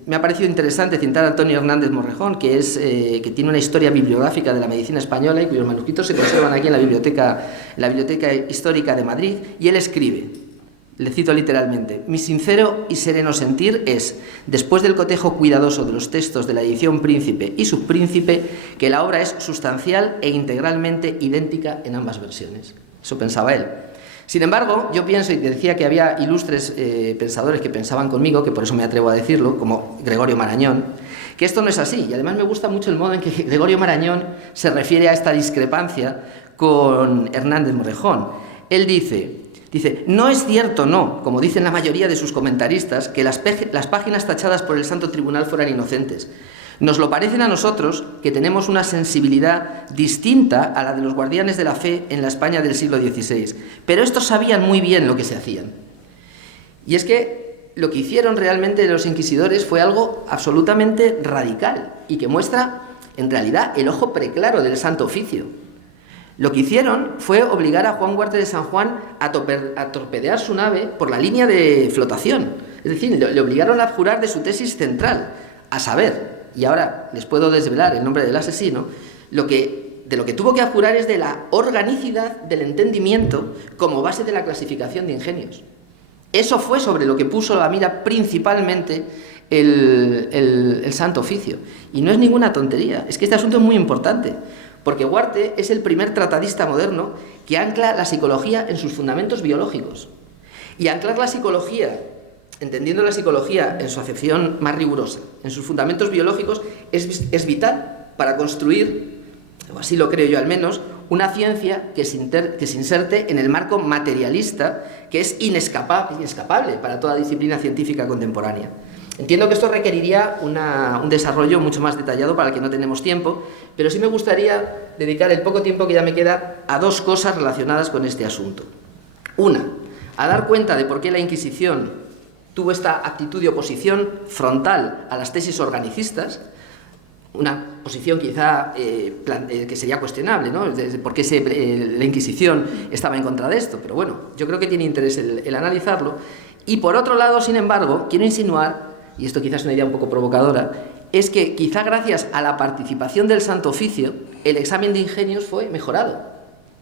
me ha parecido interesante citar a Antonio Hernández Morrejón, que tiene una historia bibliográfica de la medicina española y cuyos manuscritos se conservan aquí en la Biblioteca Histórica de Madrid, y él escribe, le cito literalmente: mi sincero y sereno sentir es, después del cotejo cuidadoso de los textos de la edición Príncipe y Subpríncipe, que la obra es sustancial e integralmente idéntica en ambas versiones. Eso pensaba él. Sin embargo, yo pienso, y te decía que había ilustres pensadores que pensaban conmigo, que por eso me atrevo a decirlo, como Gregorio Marañón, que esto no es así. Y además me gusta mucho el modo en que Gregorio Marañón se refiere a esta discrepancia con Hernández Morrejón. Él dice, no es cierto, no, como dicen la mayoría de sus comentaristas, que las páginas tachadas por el Santo Tribunal fueran inocentes. Nos lo parecen a nosotros, que tenemos una sensibilidad distinta a la de los guardianes de la fe en la España del siglo XVI. Pero estos sabían muy bien lo que se hacían. Y es que lo que hicieron realmente los inquisidores fue algo absolutamente radical y que muestra, en realidad, el ojo preclaro del Santo Oficio. Lo que hicieron fue obligar a Juan Huarte de San Juan a torpedear su nave por la línea de flotación. Es decir, le obligaron a abjurar de su tesis central, a saber, y ahora les puedo desvelar el nombre del asesino, de lo que tuvo que abjurar es de la organicidad del entendimiento como base de la clasificación de ingenios. Eso fue sobre lo que puso la mira principalmente el Santo Oficio. Y no es ninguna tontería, es que este asunto es muy importante, porque Huarte es el primer tratadista moderno que ancla la psicología en sus fundamentos biológicos. Y anclar la psicología, entendiendo la psicología en su acepción más rigurosa, en sus fundamentos biológicos, es vital para construir, o así lo creo yo al menos, una ciencia que se inserte en el marco materialista que es inescapable para toda disciplina científica contemporánea. Entiendo que esto requeriría un desarrollo mucho más detallado para el que no tenemos tiempo, pero sí me gustaría dedicar el poco tiempo que ya me queda a dos cosas relacionadas con este asunto. Una, a dar cuenta de por qué la Inquisición tuvo esta actitud de oposición frontal a las tesis organicistas, una posición quizá que sería cuestionable, ¿no? ¿Por qué la Inquisición estaba en contra de esto? Pero bueno, yo creo que tiene interés el analizarlo. Y por otro lado, sin embargo, quiero insinuar, y esto quizás es una idea un poco provocadora, es que quizá gracias a la participación del Santo Oficio, el examen de ingenios fue mejorado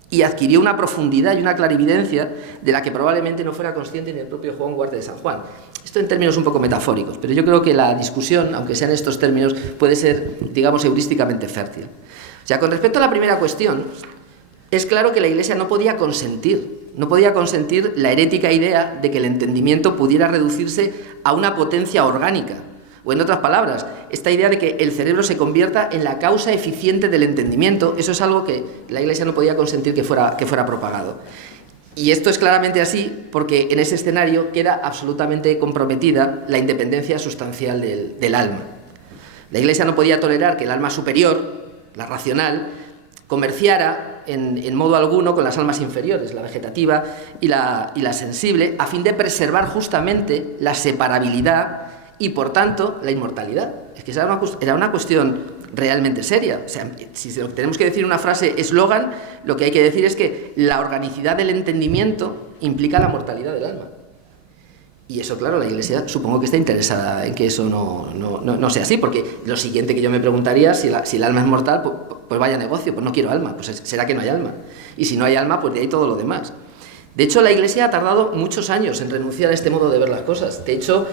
y adquirió una profundidad y una clarividencia de la que probablemente no fuera consciente ni el propio Juan Huarte de San Juan. Esto en términos un poco metafóricos, pero yo creo que la discusión, aunque sean estos términos, puede ser, digamos, heurísticamente fértil. O sea, con respecto a la primera cuestión, es claro que la Iglesia no podía consentir la herética idea de que el entendimiento pudiera reducirse a una potencia orgánica. O en otras palabras, esta idea de que el cerebro se convierta en la causa eficiente del entendimiento, eso es algo que la Iglesia no podía consentir que fuera propagado. Y esto es claramente así porque en ese escenario queda absolutamente comprometida la independencia sustancial del alma. La Iglesia no podía tolerar que el alma superior, la racional, comerciara en modo alguno con las almas inferiores, la vegetativa y la sensible, a fin de preservar justamente la separabilidad y, por tanto, la inmortalidad. Es que era una cuestión realmente seria. O sea, si tenemos que decir una frase eslogan, lo que hay que decir es que la organicidad del entendimiento implica la mortalidad del alma. Y eso, claro, la Iglesia supongo que está interesada en que eso no sea así, porque lo siguiente que yo me preguntaría, si el alma es mortal, pues vaya negocio, pues no quiero alma, pues será que no hay alma. Y si no hay alma, pues de ahí todo lo demás. De hecho, la Iglesia ha tardado muchos años en renunciar a este modo de ver las cosas. De hecho,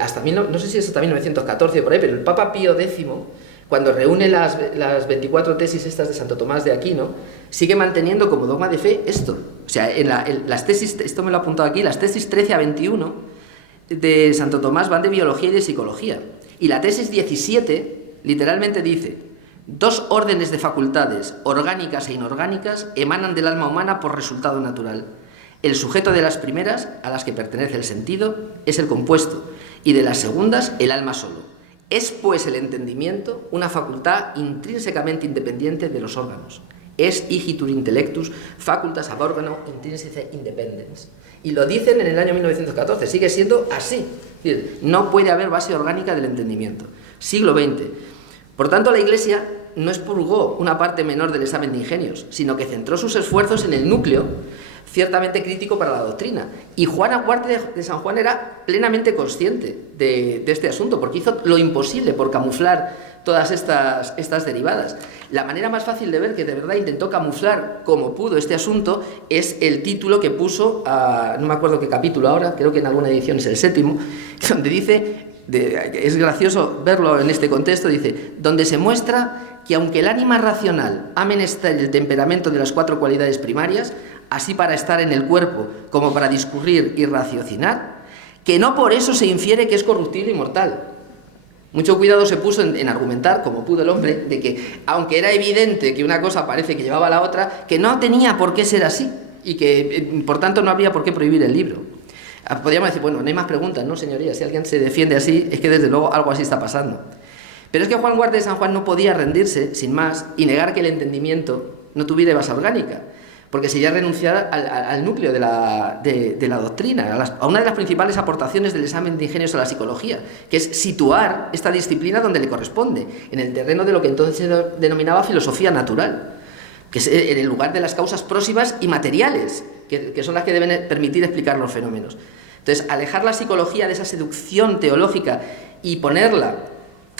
hasta no sé si es hasta 1914 por ahí, pero el Papa Pío X, cuando reúne las 24 tesis estas de Santo Tomás de Aquino, sigue manteniendo como dogma de fe esto. O sea, en las tesis, esto me lo he apuntado aquí, las tesis 13 a 21 de Santo Tomás van de biología y de psicología. Y la tesis 17 literalmente dice: 2 órdenes de facultades, orgánicas e inorgánicas, emanan del alma humana por resultado natural. El sujeto de las primeras, a las que pertenece el sentido, es el compuesto, y de las segundas, el alma solo. Es, pues, el entendimiento una facultad intrínsecamente independiente de los órganos. Es igitur intellectus facultas ab organo intrinsice independens. Y lo dicen en el año 1914, sigue siendo así. Es decir, no puede haber base orgánica del entendimiento. Siglo XX. Por tanto, la Iglesia no expurgó una parte menor del examen de ingenios, sino que centró sus esfuerzos en el núcleo ciertamente crítico para la doctrina. Y Juan Huarte de San Juan era plenamente consciente de este asunto, porque hizo lo imposible por camuflar todas estas derivadas. La manera más fácil de ver que de verdad intentó camuflar como pudo este asunto es el título que puso, no me acuerdo qué capítulo ahora, creo que en alguna edición es el 7º, donde dice, es gracioso verlo en este contexto, dice, donde se muestra que aunque el ánima racional ha menester el temperamento de las 4 cualidades primarias, así para estar en el cuerpo como para discurrir y raciocinar, que no por eso se infiere que es corruptible y mortal. Mucho cuidado se puso en argumentar, como pudo el hombre, de que, aunque era evidente que una cosa parece que llevaba a la otra, que no tenía por qué ser así, y que, por tanto, no habría por qué prohibir el libro. Podríamos decir, bueno, no hay más preguntas, ¿no, señorías? Si alguien se defiende así, es que desde luego algo así está pasando. Pero es que Juan Huarte de San Juan no podía rendirse, sin más, y negar que el entendimiento no tuviera base orgánica, porque sería renunciar al núcleo de la doctrina, a una de las principales aportaciones del examen de ingenios a la psicología, que es situar esta disciplina donde le corresponde, en el terreno de lo que entonces se denominaba filosofía natural, que es en el lugar de las causas próximas y materiales, que son las que deben permitir explicar los fenómenos. Entonces, alejar la psicología de esa seducción teológica y ponerla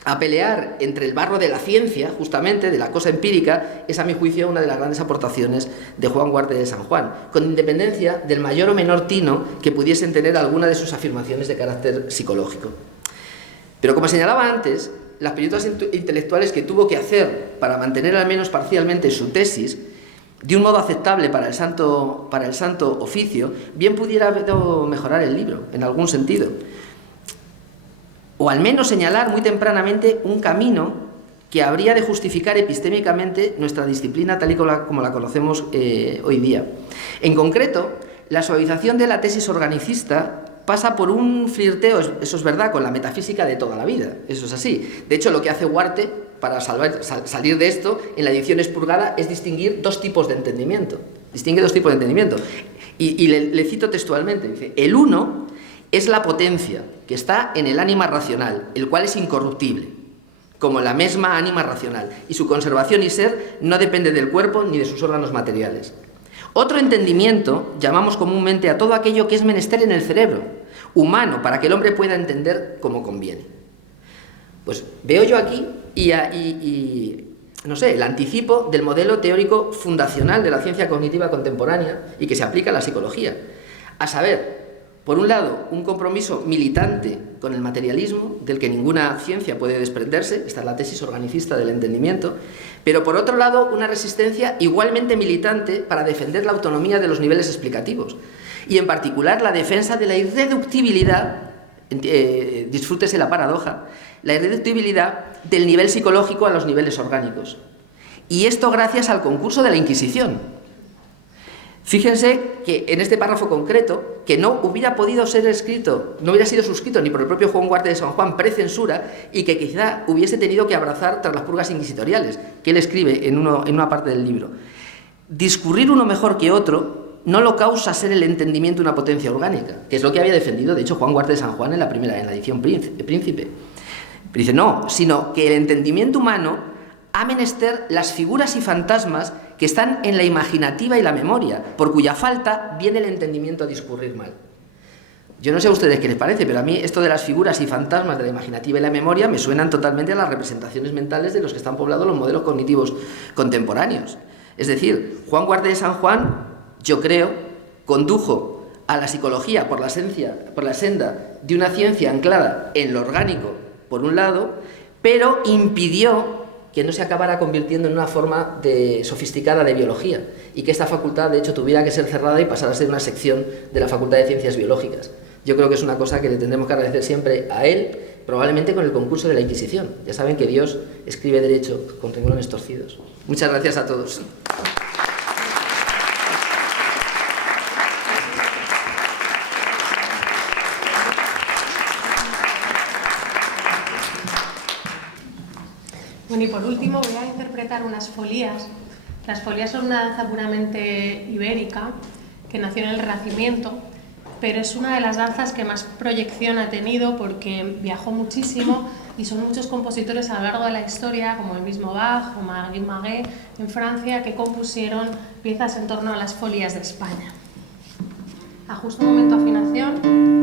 a pelear entre el barro de la ciencia, justamente, de la cosa empírica, es a mi juicio una de las grandes aportaciones de Juan Huarte de San Juan, con independencia del mayor o menor tino que pudiesen tener alguna de sus afirmaciones de carácter psicológico. Pero como señalaba antes, las periodas intelectuales que tuvo que hacer para mantener al menos parcialmente su tesis, de un modo aceptable para el santo oficio, bien pudiera mejorar el libro, en algún sentido. O al menos señalar muy tempranamente un camino que habría de justificar epistémicamente nuestra disciplina tal y como la conocemos hoy día. En concreto, la suavización de la tesis organicista pasa por un flirteo, eso es verdad, con la metafísica de toda la vida, eso es así. De hecho, lo que hace Huarte para salir de esto, en la edición expurgada, es distinguir 2 tipos de entendimiento. Distingue 2 tipos de entendimiento. Y le cito textualmente, dice, el uno es la potencia que está en el ánima racional, el cual es incorruptible, como la misma ánima racional, y su conservación y ser no depende del cuerpo ni de sus órganos materiales. Otro entendimiento llamamos comúnmente a todo aquello que es menester en el cerebro humano para que el hombre pueda entender como conviene. Pues veo yo aquí no sé, el anticipo del modelo teórico fundacional de la ciencia cognitiva contemporánea y que se aplica a la psicología, a saber, por un lado, un compromiso militante con el materialismo, del que ninguna ciencia puede desprenderse, esta es la tesis organicista del entendimiento, pero por otro lado, una resistencia igualmente militante para defender la autonomía de los niveles explicativos, y en particular la defensa de la irreductibilidad, disfrútese la paradoja, la irreductibilidad del nivel psicológico a los niveles orgánicos. Y esto gracias al concurso de la Inquisición. Fíjense que en este párrafo concreto, que no hubiera podido ser escrito, no hubiera sido suscrito ni por el propio Juan Huarte de San Juan pre-censura, y que quizá hubiese tenido que abrazar tras las purgas inquisitoriales, que él escribe en una parte del libro. Discurrir uno mejor que otro no lo causa ser el entendimiento una potencia orgánica, que es lo que había defendido, de hecho, Juan Huarte de San Juan en la edición Príncipe. Pero dice, no, sino que el entendimiento humano ha menester las figuras y fantasmas que están en la imaginativa y la memoria, por cuya falta viene el entendimiento a discurrir mal. Yo no sé a ustedes qué les parece, pero a mí esto de las figuras y fantasmas de la imaginativa y la memoria me suenan totalmente a las representaciones mentales de los que están poblados los modelos cognitivos contemporáneos. Es decir, Juan Huarte de San Juan, yo creo, condujo a la psicología por la senda de una ciencia anclada en lo orgánico, por un lado, pero impidió que no se acabara convirtiendo en una forma sofisticada de biología y que esta facultad, de hecho, tuviera que ser cerrada y pasara a ser una sección de la Facultad de Ciencias Biológicas. Yo creo que es una cosa que le tendremos que agradecer siempre a él, probablemente con el concurso de la Inquisición. Ya saben que Dios escribe derecho con renglones torcidos. Muchas gracias a todos. Bueno, y por último voy a interpretar unas folías. Las folías son una danza puramente ibérica que nació en el Renacimiento, pero es una de las danzas que más proyección ha tenido porque viajó muchísimo y son muchos compositores a lo largo de la historia, como el mismo Bach o Maguet en Francia, que compusieron piezas en torno a las folías de España. Ajusto un momento afinación.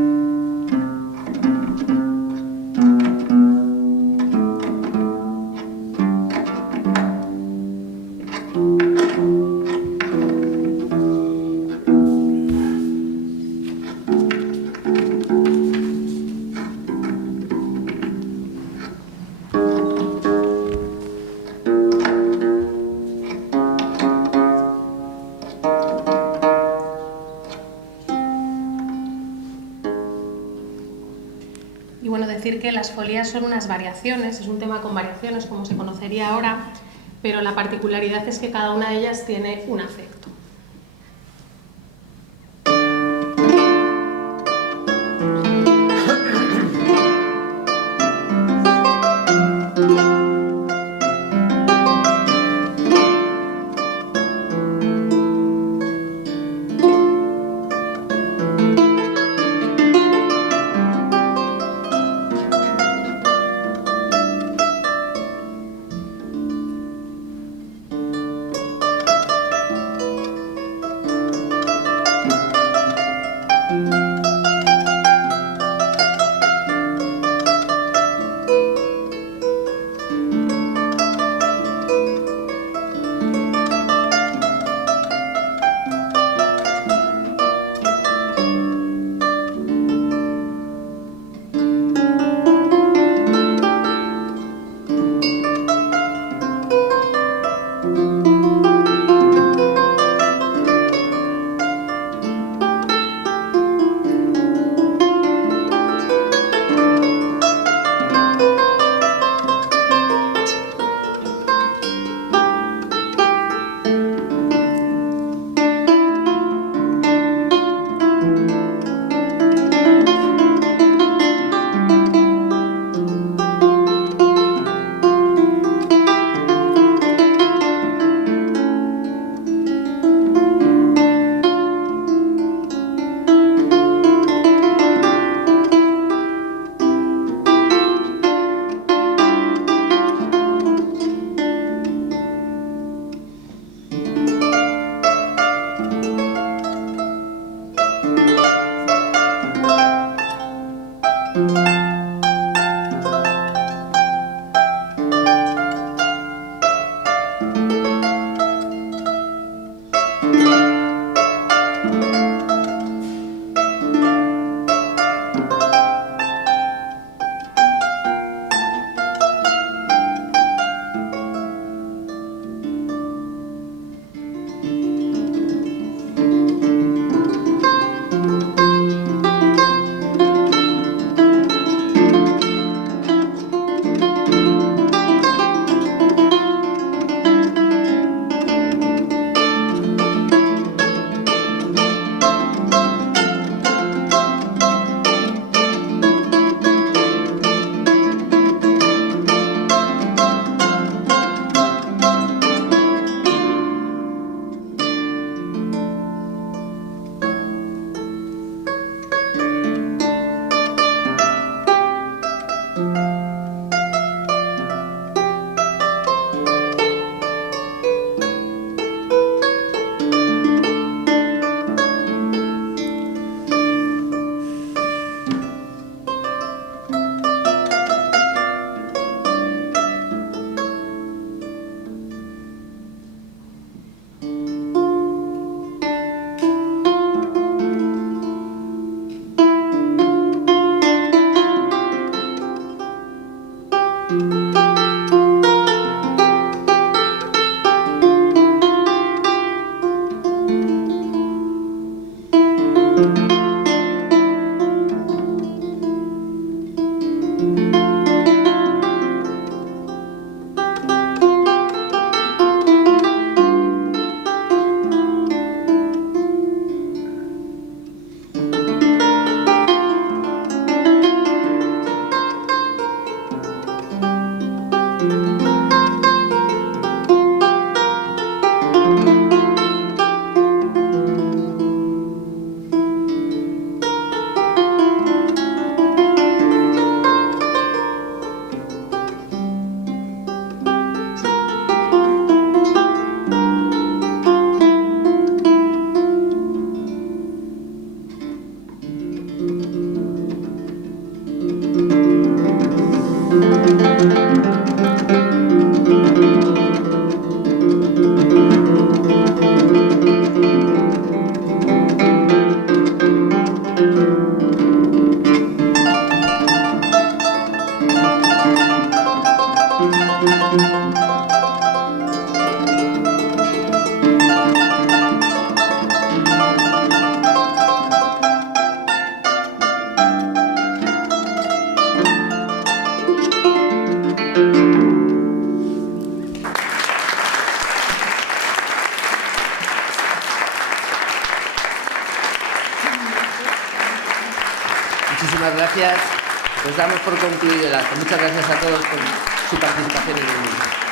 Y bueno, decir que las folías son unas variaciones, es un tema con variaciones como se conocería ahora, pero la particularidad es que cada una de ellas tiene un afecto. Muchísimas gracias. Pues damos por concluido el acto. Muchas gracias a todos por su participación en el mismo.